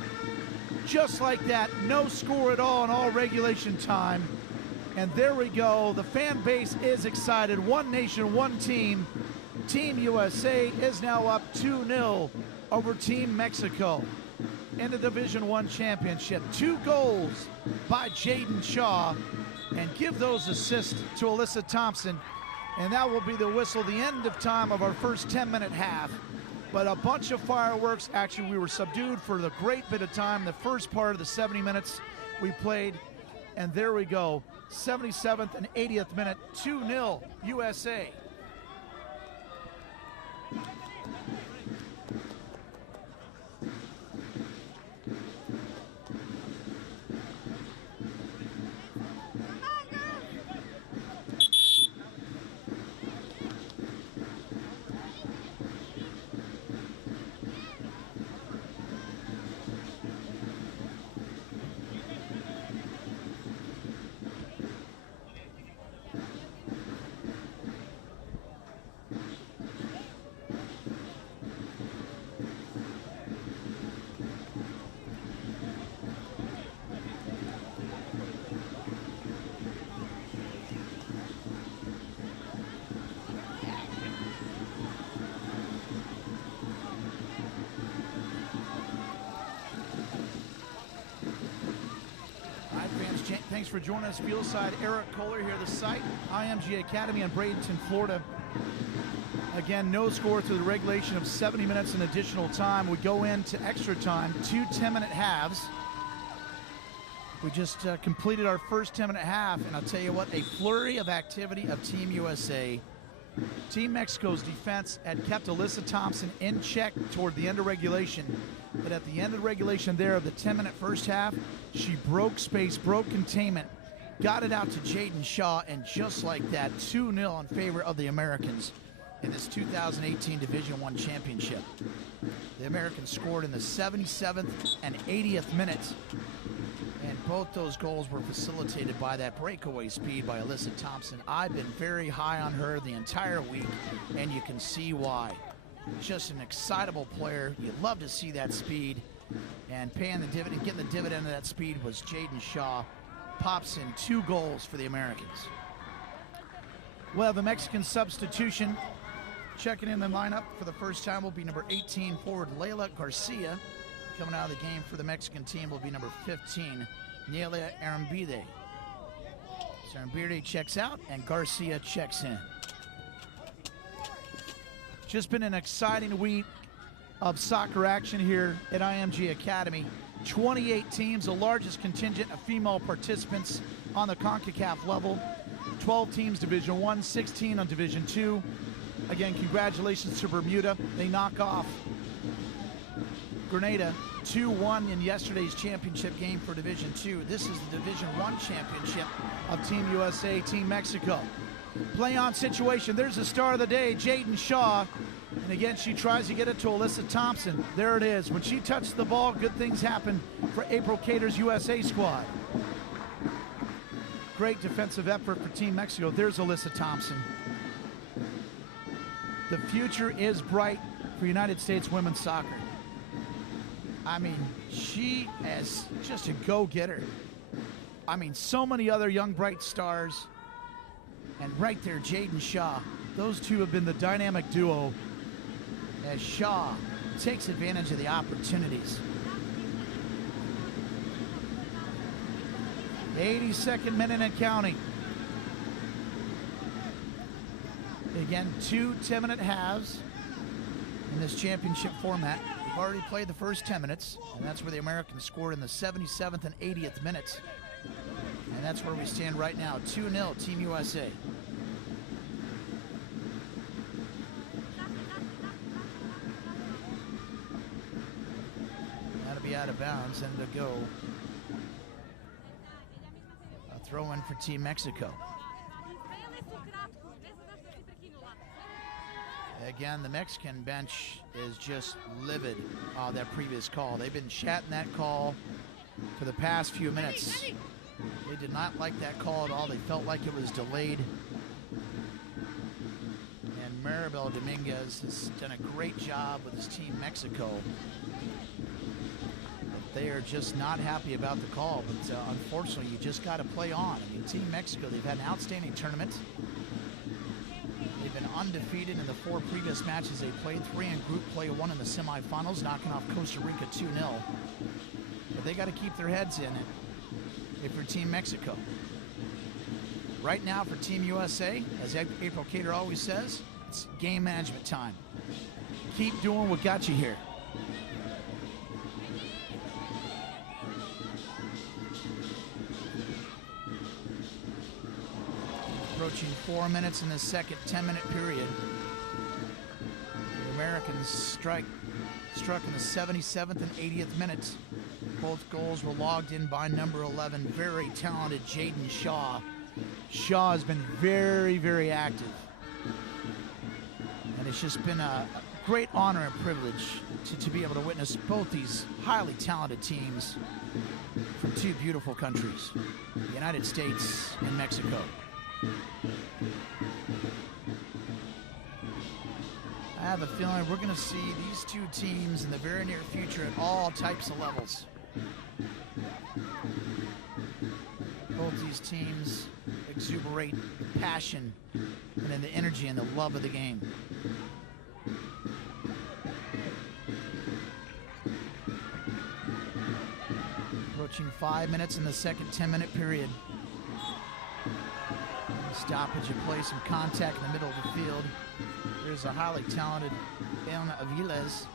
Just like that, no score at all in all regulation time. And there we go. The fan base is excited. One nation, one team. Team USA is now up 2-0 over Team Mexico in the Division I championship. 2 goals by Jaden Shaw, and give those assists to Alyssa Thompson. And that will be the whistle, the end of time of our first 10-minute half. But a bunch of fireworks. Actually, we were subdued for the great bit of time. The first part of the 70 minutes we played. And there we go. 77th and 80th minute, 2-0 USA. Thanks for joining us, Fieldside. Eric Kohler here, the site, IMG Academy in Bradenton, Florida. Again, no score through the regulation of 70 minutes and additional time. We go into extra time, 2 10-minute halves. We just completed our first 10-minute half, and I'll tell you what, a flurry of activity of Team USA. Team Mexico's defense had kept Alyssa Thompson in check toward the end of regulation, but at the end of regulation there of the 10-minute first half, she broke space, broke containment, got it out to Jaden Shaw, and just like that, 2-0 in favor of the Americans in this 2018 Division I championship. The Americans scored in the 77th and 80th minutes, and both those goals were facilitated by that breakaway speed by Alyssa Thompson. I've been very high on her the entire week, and you can see why. Just an excitable player. You'd love to see that speed, and paying the dividend, getting the dividend of that speed was Jaden Shaw. Pops in 2 goals for the Americans. We'll have a Mexican substitution. Checking in the lineup for the first time will be number 18 forward Layla Garcia. Coming out of the game for the Mexican team will be number 15, Nelia Arambide. So Arambide checks out and Garcia checks in. Just been an exciting week of soccer action here at IMG Academy. 28 teams, the largest contingent of female participants on the Concacaf level. 12 teams Division I, 16 on Division II. Again, congratulations to Bermuda. They knock off Grenada 2-1 in yesterday's championship game for Division II. This is the Division I championship of Team USA, Team Mexico. Play on situation. There's the star of the day, Jaden Shaw. And again, she tries to get it to Alyssa Thompson. There it is. When she touched the ball, good things happen for April Cater's USA squad. Great defensive effort for Team Mexico. There's Alyssa Thompson. The future is bright for United States women's soccer. I mean, she is just a go-getter. I mean, so many other young, bright stars. And right there, Jaden Shaw. Those two have been the dynamic duo as Shaw takes advantage of the opportunities. 82nd minute and counting. Again, 2 10-minute halves in this championship format. We've already played the first 10 minutes, and that's where the Americans scored in the 77th and 80th minutes. And that's where we stand right now, 2-0 Team USA. That'll be out of bounds, and it'll go a throw in for Team Mexico. Again, the Mexican bench is just livid on that previous call. They've been chatting that call for the past few minutes. They did not like that call at all. They felt like it was delayed. And Maribel Dominguez has done a great job with his team Mexico. But they are just not happy about the call. But unfortunately, you just got to play on. I mean, Team Mexico, they've had an outstanding tournament. They've been undefeated in the 4 previous matches they played, 3 in group play, 1 in the semifinals, knocking off Costa Rica 2-0. But they got to keep their heads in if you're Team Mexico. Right now for Team USA, as April Cater always says, it's game management time. Keep doing what got you here. Approaching 4 minutes in the second 10-minute period. The Americans struck in the 77th and 80th minutes. Both goals were logged in by number 11, very talented Jaden Shaw. Shaw has been very, very active. And it's just been a great honor and privilege to be able to witness both these highly talented teams from 2 beautiful countries, the United States and Mexico. I have a feeling we're going to see these 2 teams in the very near future at all types of levels. Both these teams exuberate the passion and then the energy and the love of the game. Approaching 5 minutes in the second 10-minute period. Stoppage of play, some contact in the middle of the field. There's a highly talented Elna Aviles.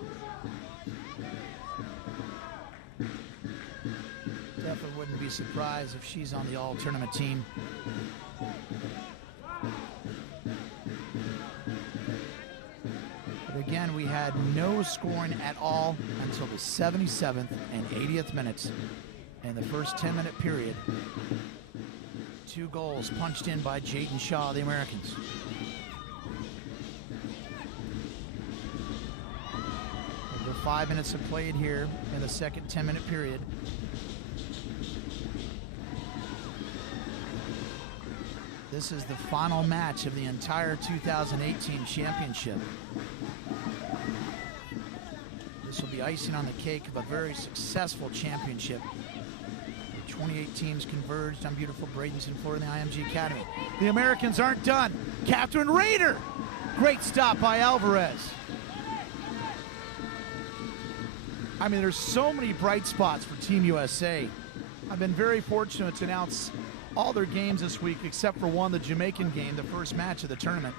Definitely wouldn't be surprised if she's on the all-tournament team. But again, we had no scoring at all until the 77th and 80th minutes in the first 10-minute period. 2 goals punched in by Jaden Shaw, the Americans. Over 5 minutes have played here in the second 10-minute period. This is the final match of the entire 2018 championship. This will be icing on the cake of a very successful championship. 28 teams converged on beautiful Bradenton, Florida, in the IMG Academy. The Americans aren't done. Catherine Rader. Great stop by Alvarez. I mean, there's so many bright spots for Team USA. I've been very fortunate to announce all their games this week except for one, the Jamaican game, the first match of the tournament.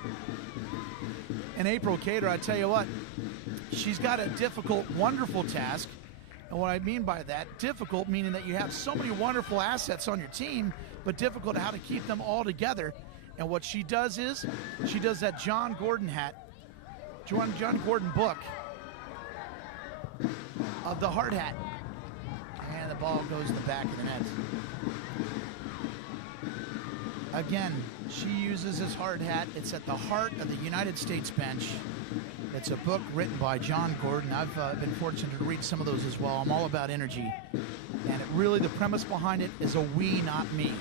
And April Cater, I tell you what, she's got a difficult, wonderful task. And what I mean by that, difficult meaning that you have so many wonderful assets on your team, but difficult how to keep them all together. And what she does is, she does that John Gordon book of the hard hat. And the ball goes in the back of the net. Again, she uses this hard hat. It's at the heart of the United States bench. It's a book written by John Gordon. I've been fortunate to read some of those as well. I'm all about energy. And it really, the premise behind it is a we, not me.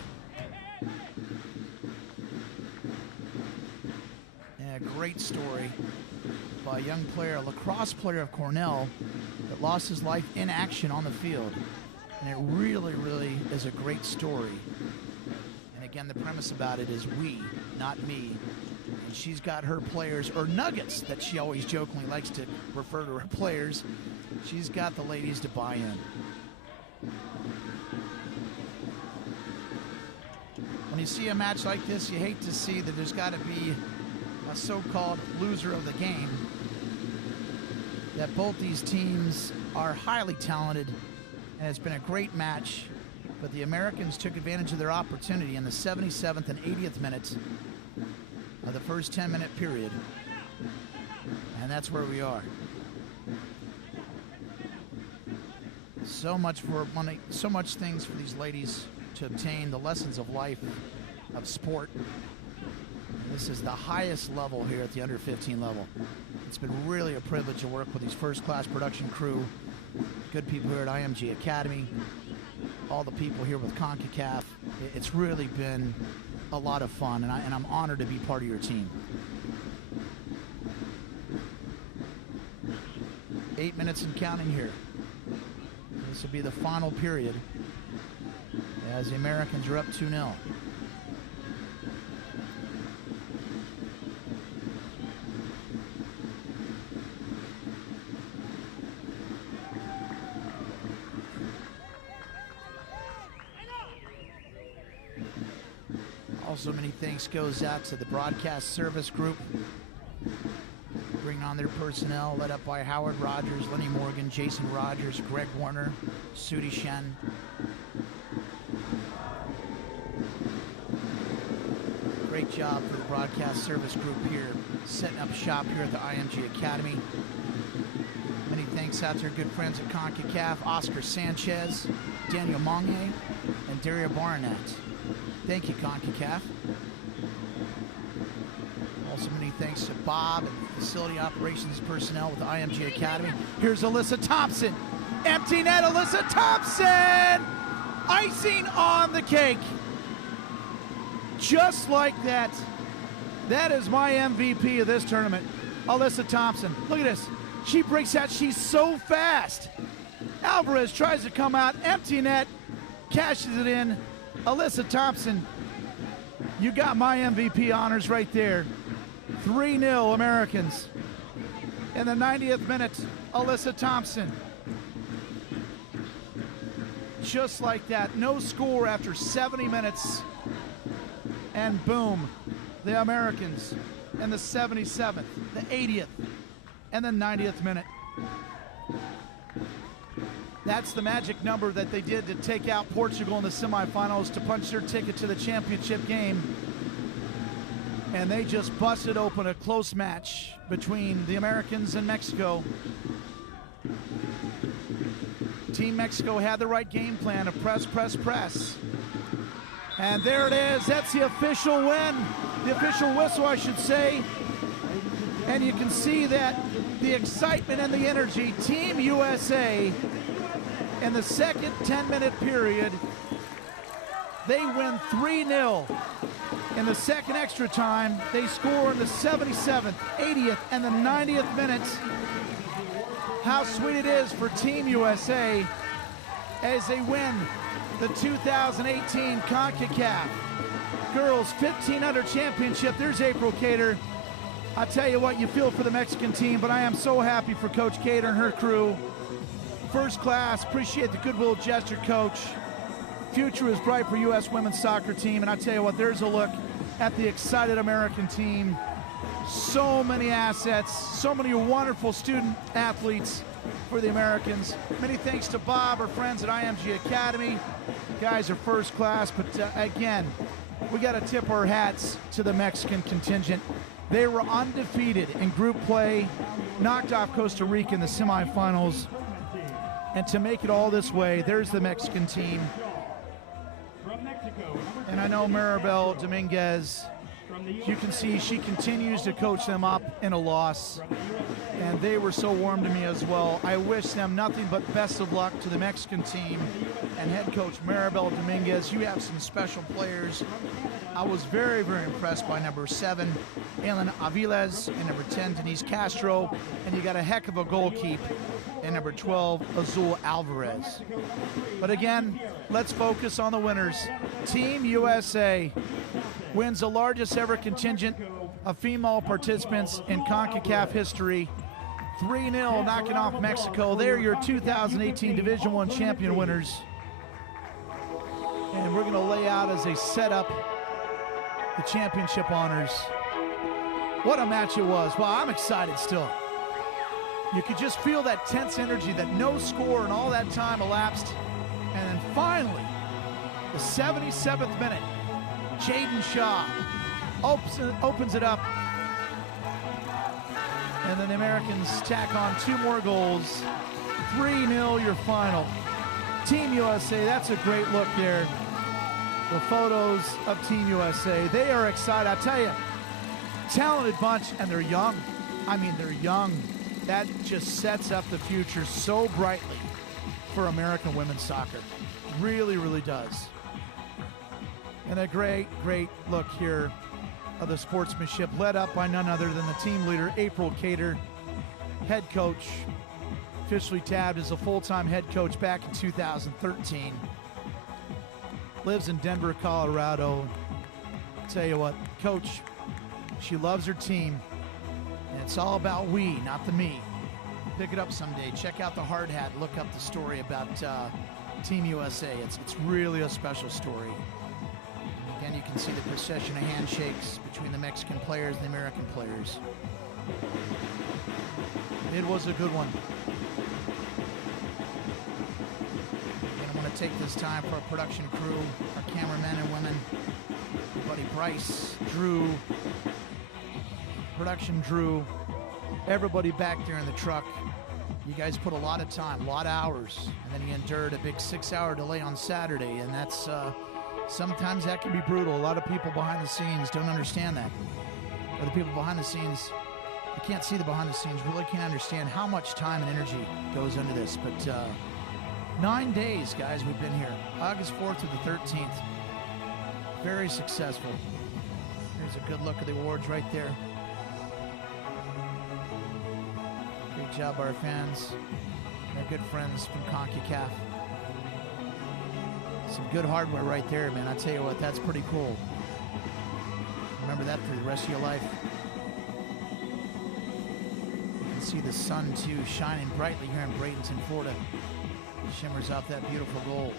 And a great story by a young player, a lacrosse player of Cornell, that lost his life in action on the field. And it really, really is a great story. And again, the premise about it is we, not me. And she's got her players, or nuggets, that she always jokingly likes to refer to her players. She's got the ladies to buy in. When you see a match like this, you hate to see that there's got to be a so-called loser of the game. That both these teams are highly talented, and it's been a great match. But the Americans took advantage of their opportunity in the 77th and 80th minutes of the first 10-minute period. And that's where we are. So much for money, so much things for these ladies to obtain, the lessons of life, of sport. This is the highest level here at the under-15 level. It's been really a privilege to work with these first-class production crew, good people here at IMG Academy, all the people here with Concacaf. It's really been a lot of fun, and I'm honored to be part of your team. 8 minutes and counting here. This will be the final period as the Americans are up 2-0. Also, many thanks goes out to the broadcast service group, bringing on their personnel, led up by Howard Rogers, Lenny Morgan, Jason Rogers, Greg Warner, Sudi Shen. Great job for the broadcast service group here, setting up shop here at the IMG Academy. Many thanks out to our good friends at Concacaf, Oscar Sanchez, Daniel Monge, and Daria Barnett. Thank you, Concacaf. Also, many thanks to Bob and facility operations personnel with the IMG Academy. Here's Alyssa Thompson. Empty net, Alyssa Thompson! Icing on the cake. Just like that. That is my MVP of this tournament, Alyssa Thompson. Look at this. She breaks out. She's so fast. Alvarez tries to come out. Empty net. Cashes it in. Alyssa Thompson, you got my MVP honors right there. 3-0 Americans. In the 90th minute, Alyssa Thompson. just like that. No score after 70 minutes. And boom, the Americans in the 77th, the 80th, and the 90th minute. That's the magic number that they did to take out Portugal in the semifinals to punch their ticket to the championship game. And they just busted open a close match between the Americans and Mexico. Team Mexico had the right game plan to press, press, press. And there it is. That's the official win. The official whistle, I should say. And you can see that the excitement and the energy. Team USA, in the second 10-minute period, they win 3-0. In the second extra time, they score in the 77th, 80th, and the 90th minutes. How sweet it is for Team USA as they win the 2018 Concacaf Girls 1500 Championship. There's April Cater. I tell you what, you feel for the Mexican team, but I am so happy for Coach Cater and her crew. First class, appreciate the goodwill gesture, Coach. Future is bright for U.S. women's soccer team, and I tell you what, there's a look at the excited American team. So many assets, so many wonderful student athletes for the Americans. Many thanks to Bob, our friends at IMG Academy. Guys are first class, but again, we got to tip our hats to the Mexican contingent. They were undefeated in group play, knocked off Costa Rica in the semifinals, and to make it all this way, there's the Mexican team. And I know Maribel Dominguez, you can see she continues to coach them up in a loss, and they were so warm to me as well. I wish them nothing but best of luck to the Mexican team and head coach Maribel Dominguez. You have some special players. I was very, very impressed by number 7, Alan Aviles, and number 10, Denise Castro, and you got a heck of a goalkeep and number 12, Azul Alvarez. But again, let's focus on the winners. Team USA wins the largest ever contingent of female participants in CONCACAF history. 3-0, knocking off Mexico. They're your 2018 Division I champion winners. And we're going to lay out as they set up the championship honors. What a match it was. Well, I'm excited still. You could just feel that tense energy, that no score and all that time elapsed. And then finally, the 77th minute, Jaden Shaw opens it up. And then the Americans tack on 2 more goals. 3-0 your final. Team USA, that's a great look there. The photos of Team USA. They are excited. I tell you, talented bunch, and they're young. I mean, they're young. That just sets up the future so brightly for American women's soccer. Really, really does. And a great, great look here of the sportsmanship, led up by none other than the team leader, April Cater, head coach, officially tabbed as a full-time head coach back in 2013. Lives in Denver, Colorado. Tell you what, Coach, she loves her team, and it's all about we, not the me. Pick it up someday. Check out the hard hat. Look up the story about Team USA. It's really a special story. Again, you can see the procession of handshakes between the Mexican players and the American players. It was a good one. And I want to take this time for our production crew, our cameramen and women, Buddy Price, Drew, production Drew, everybody back there in the truck. You guys put a lot of time, a lot of hours, and then you endured a big 6-hour delay on Saturday, and that's sometimes that can be brutal. A lot of people behind the scenes don't understand that. Or the people behind the scenes, you can't see the behind the scenes, really can't understand how much time and energy goes into this. But 9 days, guys, we've been here. August 4th through the 13th. Very successful. Here's a good look at the awards right there. Great job, our fans. Our good friends from CONCACAF. Some good hardware right there, man. I tell you what, that's pretty cool. Remember that for the rest of your life. You can see the sun, too, shining brightly here in Bradenton, Florida. Shimmers off that beautiful goal.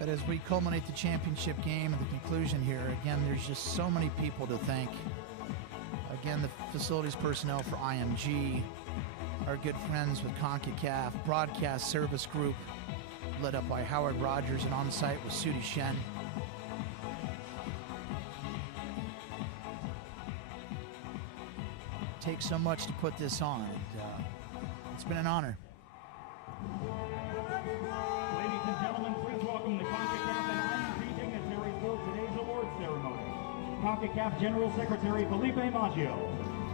But as we culminate the championship game and the conclusion here, again, there's just so many people to thank. Again, the facilities personnel for IMG, our good friends with Concacaf, Broadcast Service Group, led up by Howard Rogers, and on site with Sudi Shen. Takes so much to put this on, and it's been an honor. Ladies and gentlemen, please welcome the Concacaf and IMG dignitaries for today's awards ceremony. Concacaf General Secretary Felipe Maggio,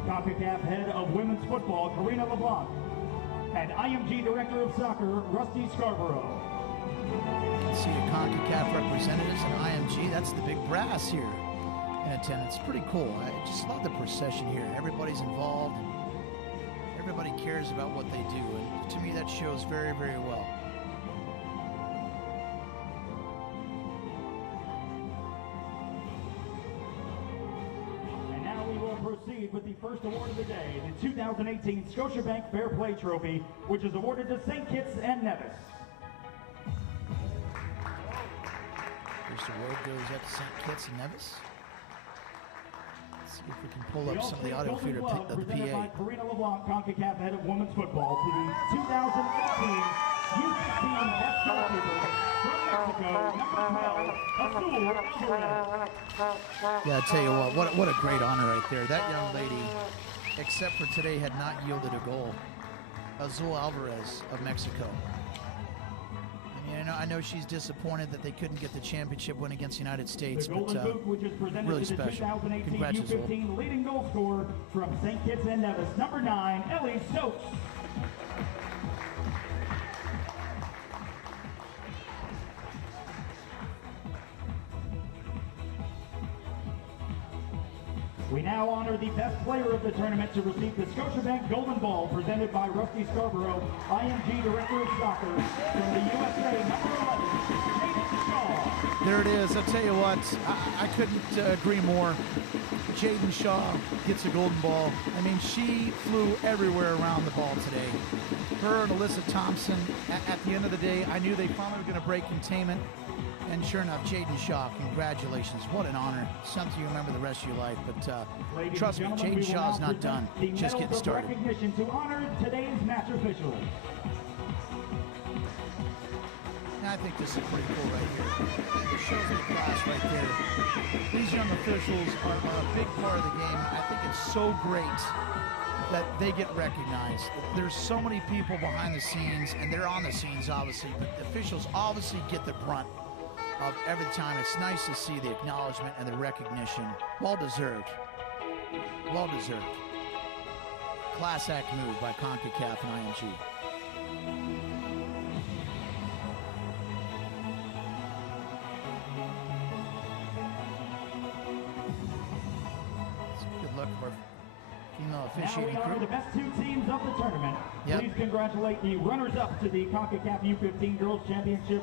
Concacaf Head of Women's Football Karina LeBlanc, and IMG Director of Soccer Rusty Scarborough. See the Concacaf representatives and IMG. That's the big brass here in attendance. Pretty cool. I just love the procession here. Everybody's involved, and everybody cares about what they do, and to me that shows very, very well. And now we will proceed with the first award of the day, the 2018 Scotiabank Fair Play Trophy, which is awarded to St. Kitts and Nevis. First award goes up to St. Kitts and Nevis. Let's see if we can pull up some of the audio feed of the presented by PA. Karina LeBlanc, Concacaf Head of Women's Football, to the 2018 U15 Best Goalkeeper from Mexico, number 12, Azul Alvarez. Yeah, I tell you what a great honor right there. That young lady, except for today, had not yielded a goal. Azul Alvarez of Mexico. I know she's disappointed that they couldn't get the championship win against the United States, The but Golden Boot, which is presented really to the special. 2018 Congrats, Azul. U15 leading goal scorer from St. Kitts and Nevis, number 9, Ellie Stokes. We now honor the best player of the tournament to receive the Scotiabank Golden Ball, presented by Rusty Scarborough, IMG Director of Soccer, from the USA, number 11, Jaden Shaw. There it is. I'll tell you what, I couldn't agree more. Jaden Shaw gets a golden ball. I mean, she flew everywhere around the ball today. Her and Alyssa Thompson, at the end of the day, I knew they finally were going to break containment. And sure enough, Jaden Shaw, congratulations. What an honor. Something you remember the rest of your life. But trust me, Jaden Shaw's not done. Just getting started. Recognition to honor today's match officials. I think this is pretty cool right here. It shows the class right there. These young officials are a big part of the game. I think it's so great that they get recognized. There's so many people behind the scenes, and they're on the scenes, obviously, but the officials obviously get the brunt of every time. It's nice to see the acknowledgement and the recognition. Well deserved. Well deserved. Class act move by Concacaf and IMG. It's a good look for female Now we officiating honor crew. the best two teams of the tournament. Yep. Please congratulate the runners-up to the Concacaf U15 Girls Championship,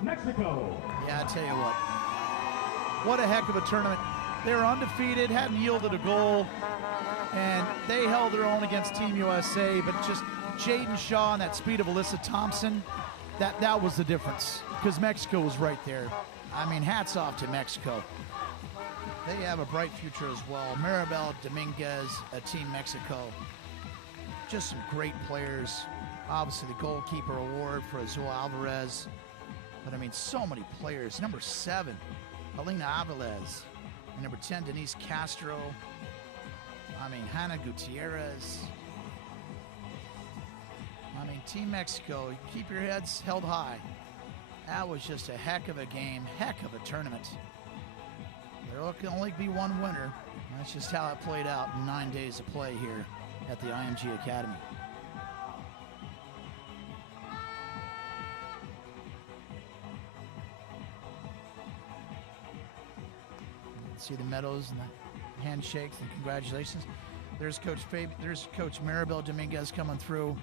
Mexico. Yeah, I tell you what a heck of a tournament. They were undefeated, hadn't yielded a goal, and they held their own against Team USA, but just Jaden Shaw and that speed of Alyssa Thompson, that was the difference, because Mexico was right there. I mean, hats off to Mexico. They have a bright future as well. Maribel Dominguez, Team Mexico. Just some great players. Obviously, the goalkeeper award for Azul Alvarez. But I mean, so many players. Number 7, Alina Avilés. And number 10, Denise Castro. I mean, Hannah Gutierrez. I mean, Team Mexico, keep your heads held high. That was just a heck of a game, heck of a tournament. There can only be one winner. That's just how it played out in 9 days of play here at the IMG Academy. See the medals and the handshakes and congratulations. There's Coach Maribel Dominguez coming through.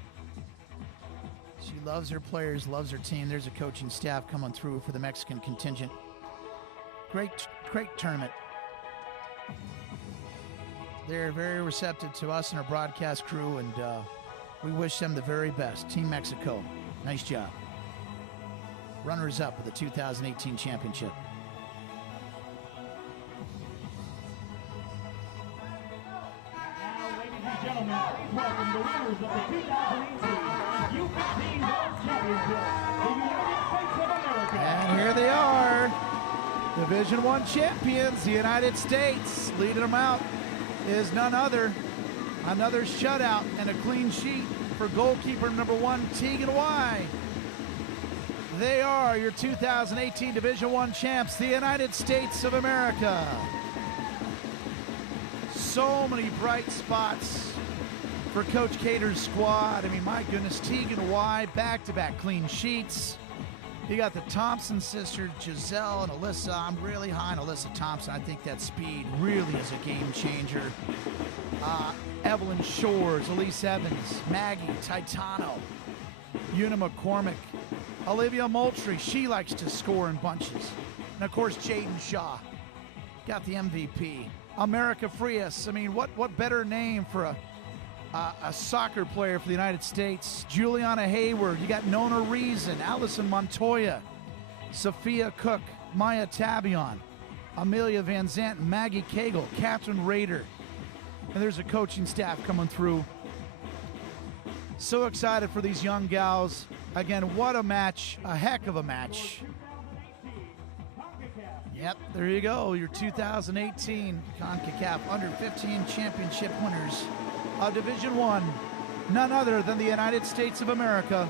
She loves her players, loves her team. There's a coaching staff coming through for the Mexican contingent. Great tournament. They're very receptive to us and our broadcast crew, and we wish them the very best. Team Mexico, nice job. Runners-up with the 2018 championship. Now, ladies and gentlemen, please welcome the winners of the 2018 U15 World Championship, the United States of America. And here they are, Division I champions, the United States. Leading them out is none other. Another shutout and a clean sheet for goalkeeper number 1, Tegan Y. They are your 2018 Division I champs, the United States of America. So many bright spots for Coach Cater's squad. I mean, my goodness, Tegan Y, back-to-back clean sheets. You got the Thompson sisters, Giselle and Alyssa. I'm really high on Alyssa Thompson. I think that speed really is a game changer. Evelyn Shores, Elise Evans, Maggie Titano, Una McCormick, Olivia Moultrie. She likes to score in bunches. And of course, Jaden Shaw got the MVP. America Frias. I mean, what better name for a soccer player for the United States? Juliana Hayward. You got Nona Reason, Allison Montoya, Sophia Cook, Maya Tabion, Amelia Van Zandt, Maggie Cagle, Catherine Rader. And there's a coaching staff coming through. So excited for these young gals. Again, what a match, a heck of a match. Yep, there you go, your 2018 Concacaf Under-15 championship winners of Division I, none other than the United States of America,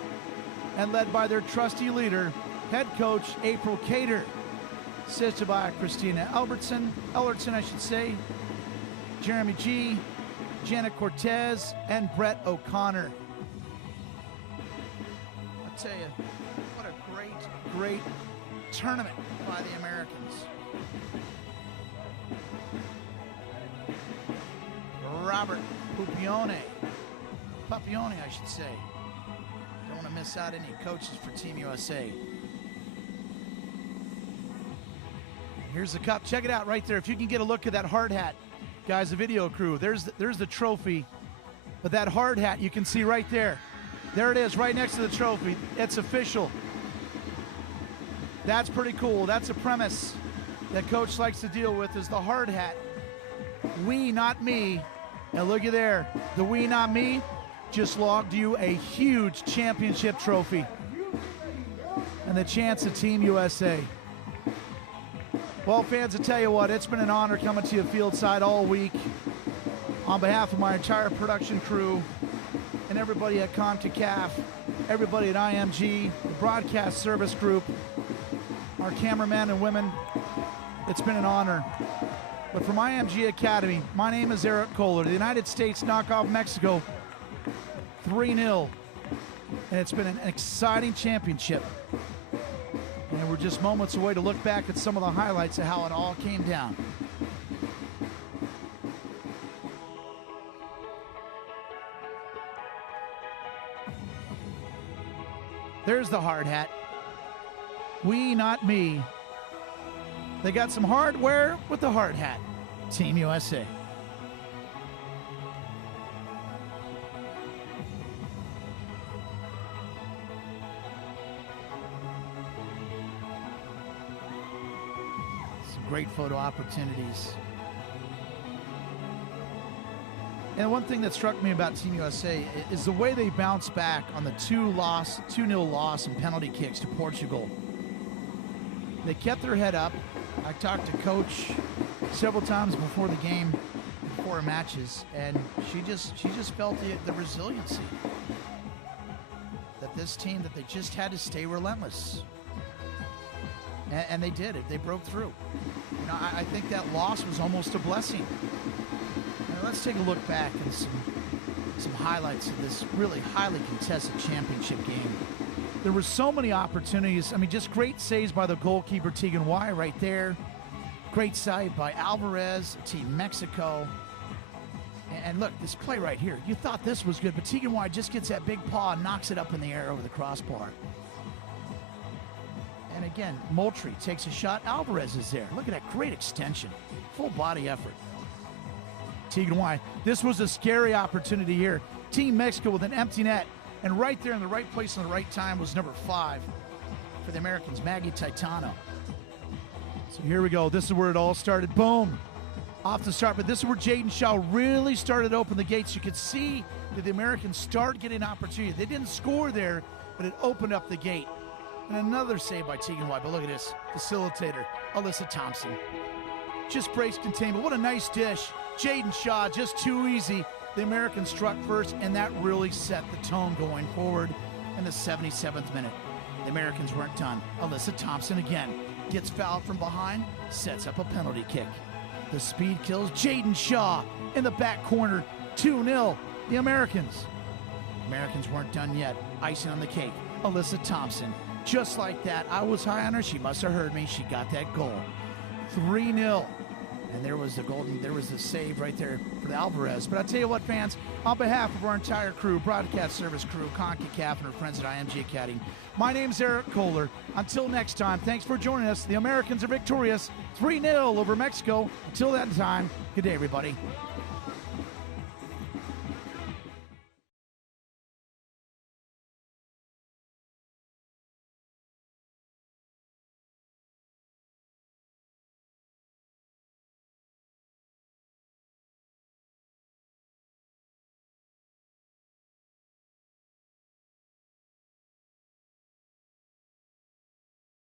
and led by their trusty leader, head coach April Cater, assisted by Christina Ellertson, Jeremy G, Janet Cortez, and Brett O'Connor. I'll tell you, what a great tournament by the Americans. Robert Papione, I should say. Don't want to miss out any coaches for Team USA. Here's the cup. Check it out right there. If you can get a look at that hard hat, guys, the video crew, there's the trophy. But that hard hat you can see right there. There it is, right next to the trophy. It's official. That's pretty cool. That's a premise that Coach likes to deal with, is the hard hat. We, not me. And look at there, the we, not me, just logged you a huge championship trophy. And the chance of Team USA. Well, fans, I tell you what, it's been an honor coming to you fieldside all week. On behalf of my entire production crew and everybody at Concacaf, everybody at IMG, the broadcast service group, our cameramen and women, it's been an honor. But from IMG Academy, my name is Eric Kohler. The United States knock off Mexico 3-0. And it's been an exciting championship. And we're just moments away to look back at some of the highlights of how it all came down. There's the hard hat. We, not me. They got some hardware with the hard hat. Team USA. Some great photo opportunities. And one thing that struck me about Team USA is the way they bounced back on the 2-0 loss and penalty kicks to Portugal. They kept their head up. I talked to Coach several times before the game, before matches, and she just felt the resiliency that this team, that they just had to stay relentless, and they did it. They broke through. You know, I think that loss was almost a blessing. Now, let's take a look back at some highlights of this really highly contested championship game. There were so many opportunities. I mean, just great saves by the goalkeeper, Tegan Y, right there. Great save by Alvarez, Team Mexico. And look, this play right here. You thought this was good, but Tegan Y just gets that big paw and knocks it up in the air over the crossbar. And again, Moultrie takes a shot. Alvarez is there. Look at that great extension. Full body effort. Tegan White. This was a scary opportunity here. Team Mexico with an empty net, and right there in the right place and the right time was number 5 for the Americans, Maggie Titano. So here we go. This is where it all started. Boom. Off the start, but this is where Jaden Shaw really started to open the gates. You could see that the Americans start getting opportunity. They didn't score there, but it opened up the gate. And another save by Tegan White. But look at this. Facilitator, Alyssa Thompson. Just breaks containment. What a nice dish. Jaden Shaw, just too easy. The Americans struck first, and that really set the tone going forward in the 77th minute. The Americans weren't done. Alyssa Thompson again gets fouled from behind, sets up a penalty kick. The speed kills. Jaden Shaw in the back corner. 2-0. The Americans. Americans weren't done yet. Icing on the cake. Alyssa Thompson. Just like that. I was high on her. She must have heard me. She got that goal. 3-0. And there was the save right there for the Alvarez. But I tell you what, fans, on behalf of our entire crew, broadcast service crew, Concacaf, and our friends at IMG Academy, my name's Eric Kohler. Until next time, thanks for joining us. The Americans are victorious, 3-0 over Mexico. Until that time, good day, everybody.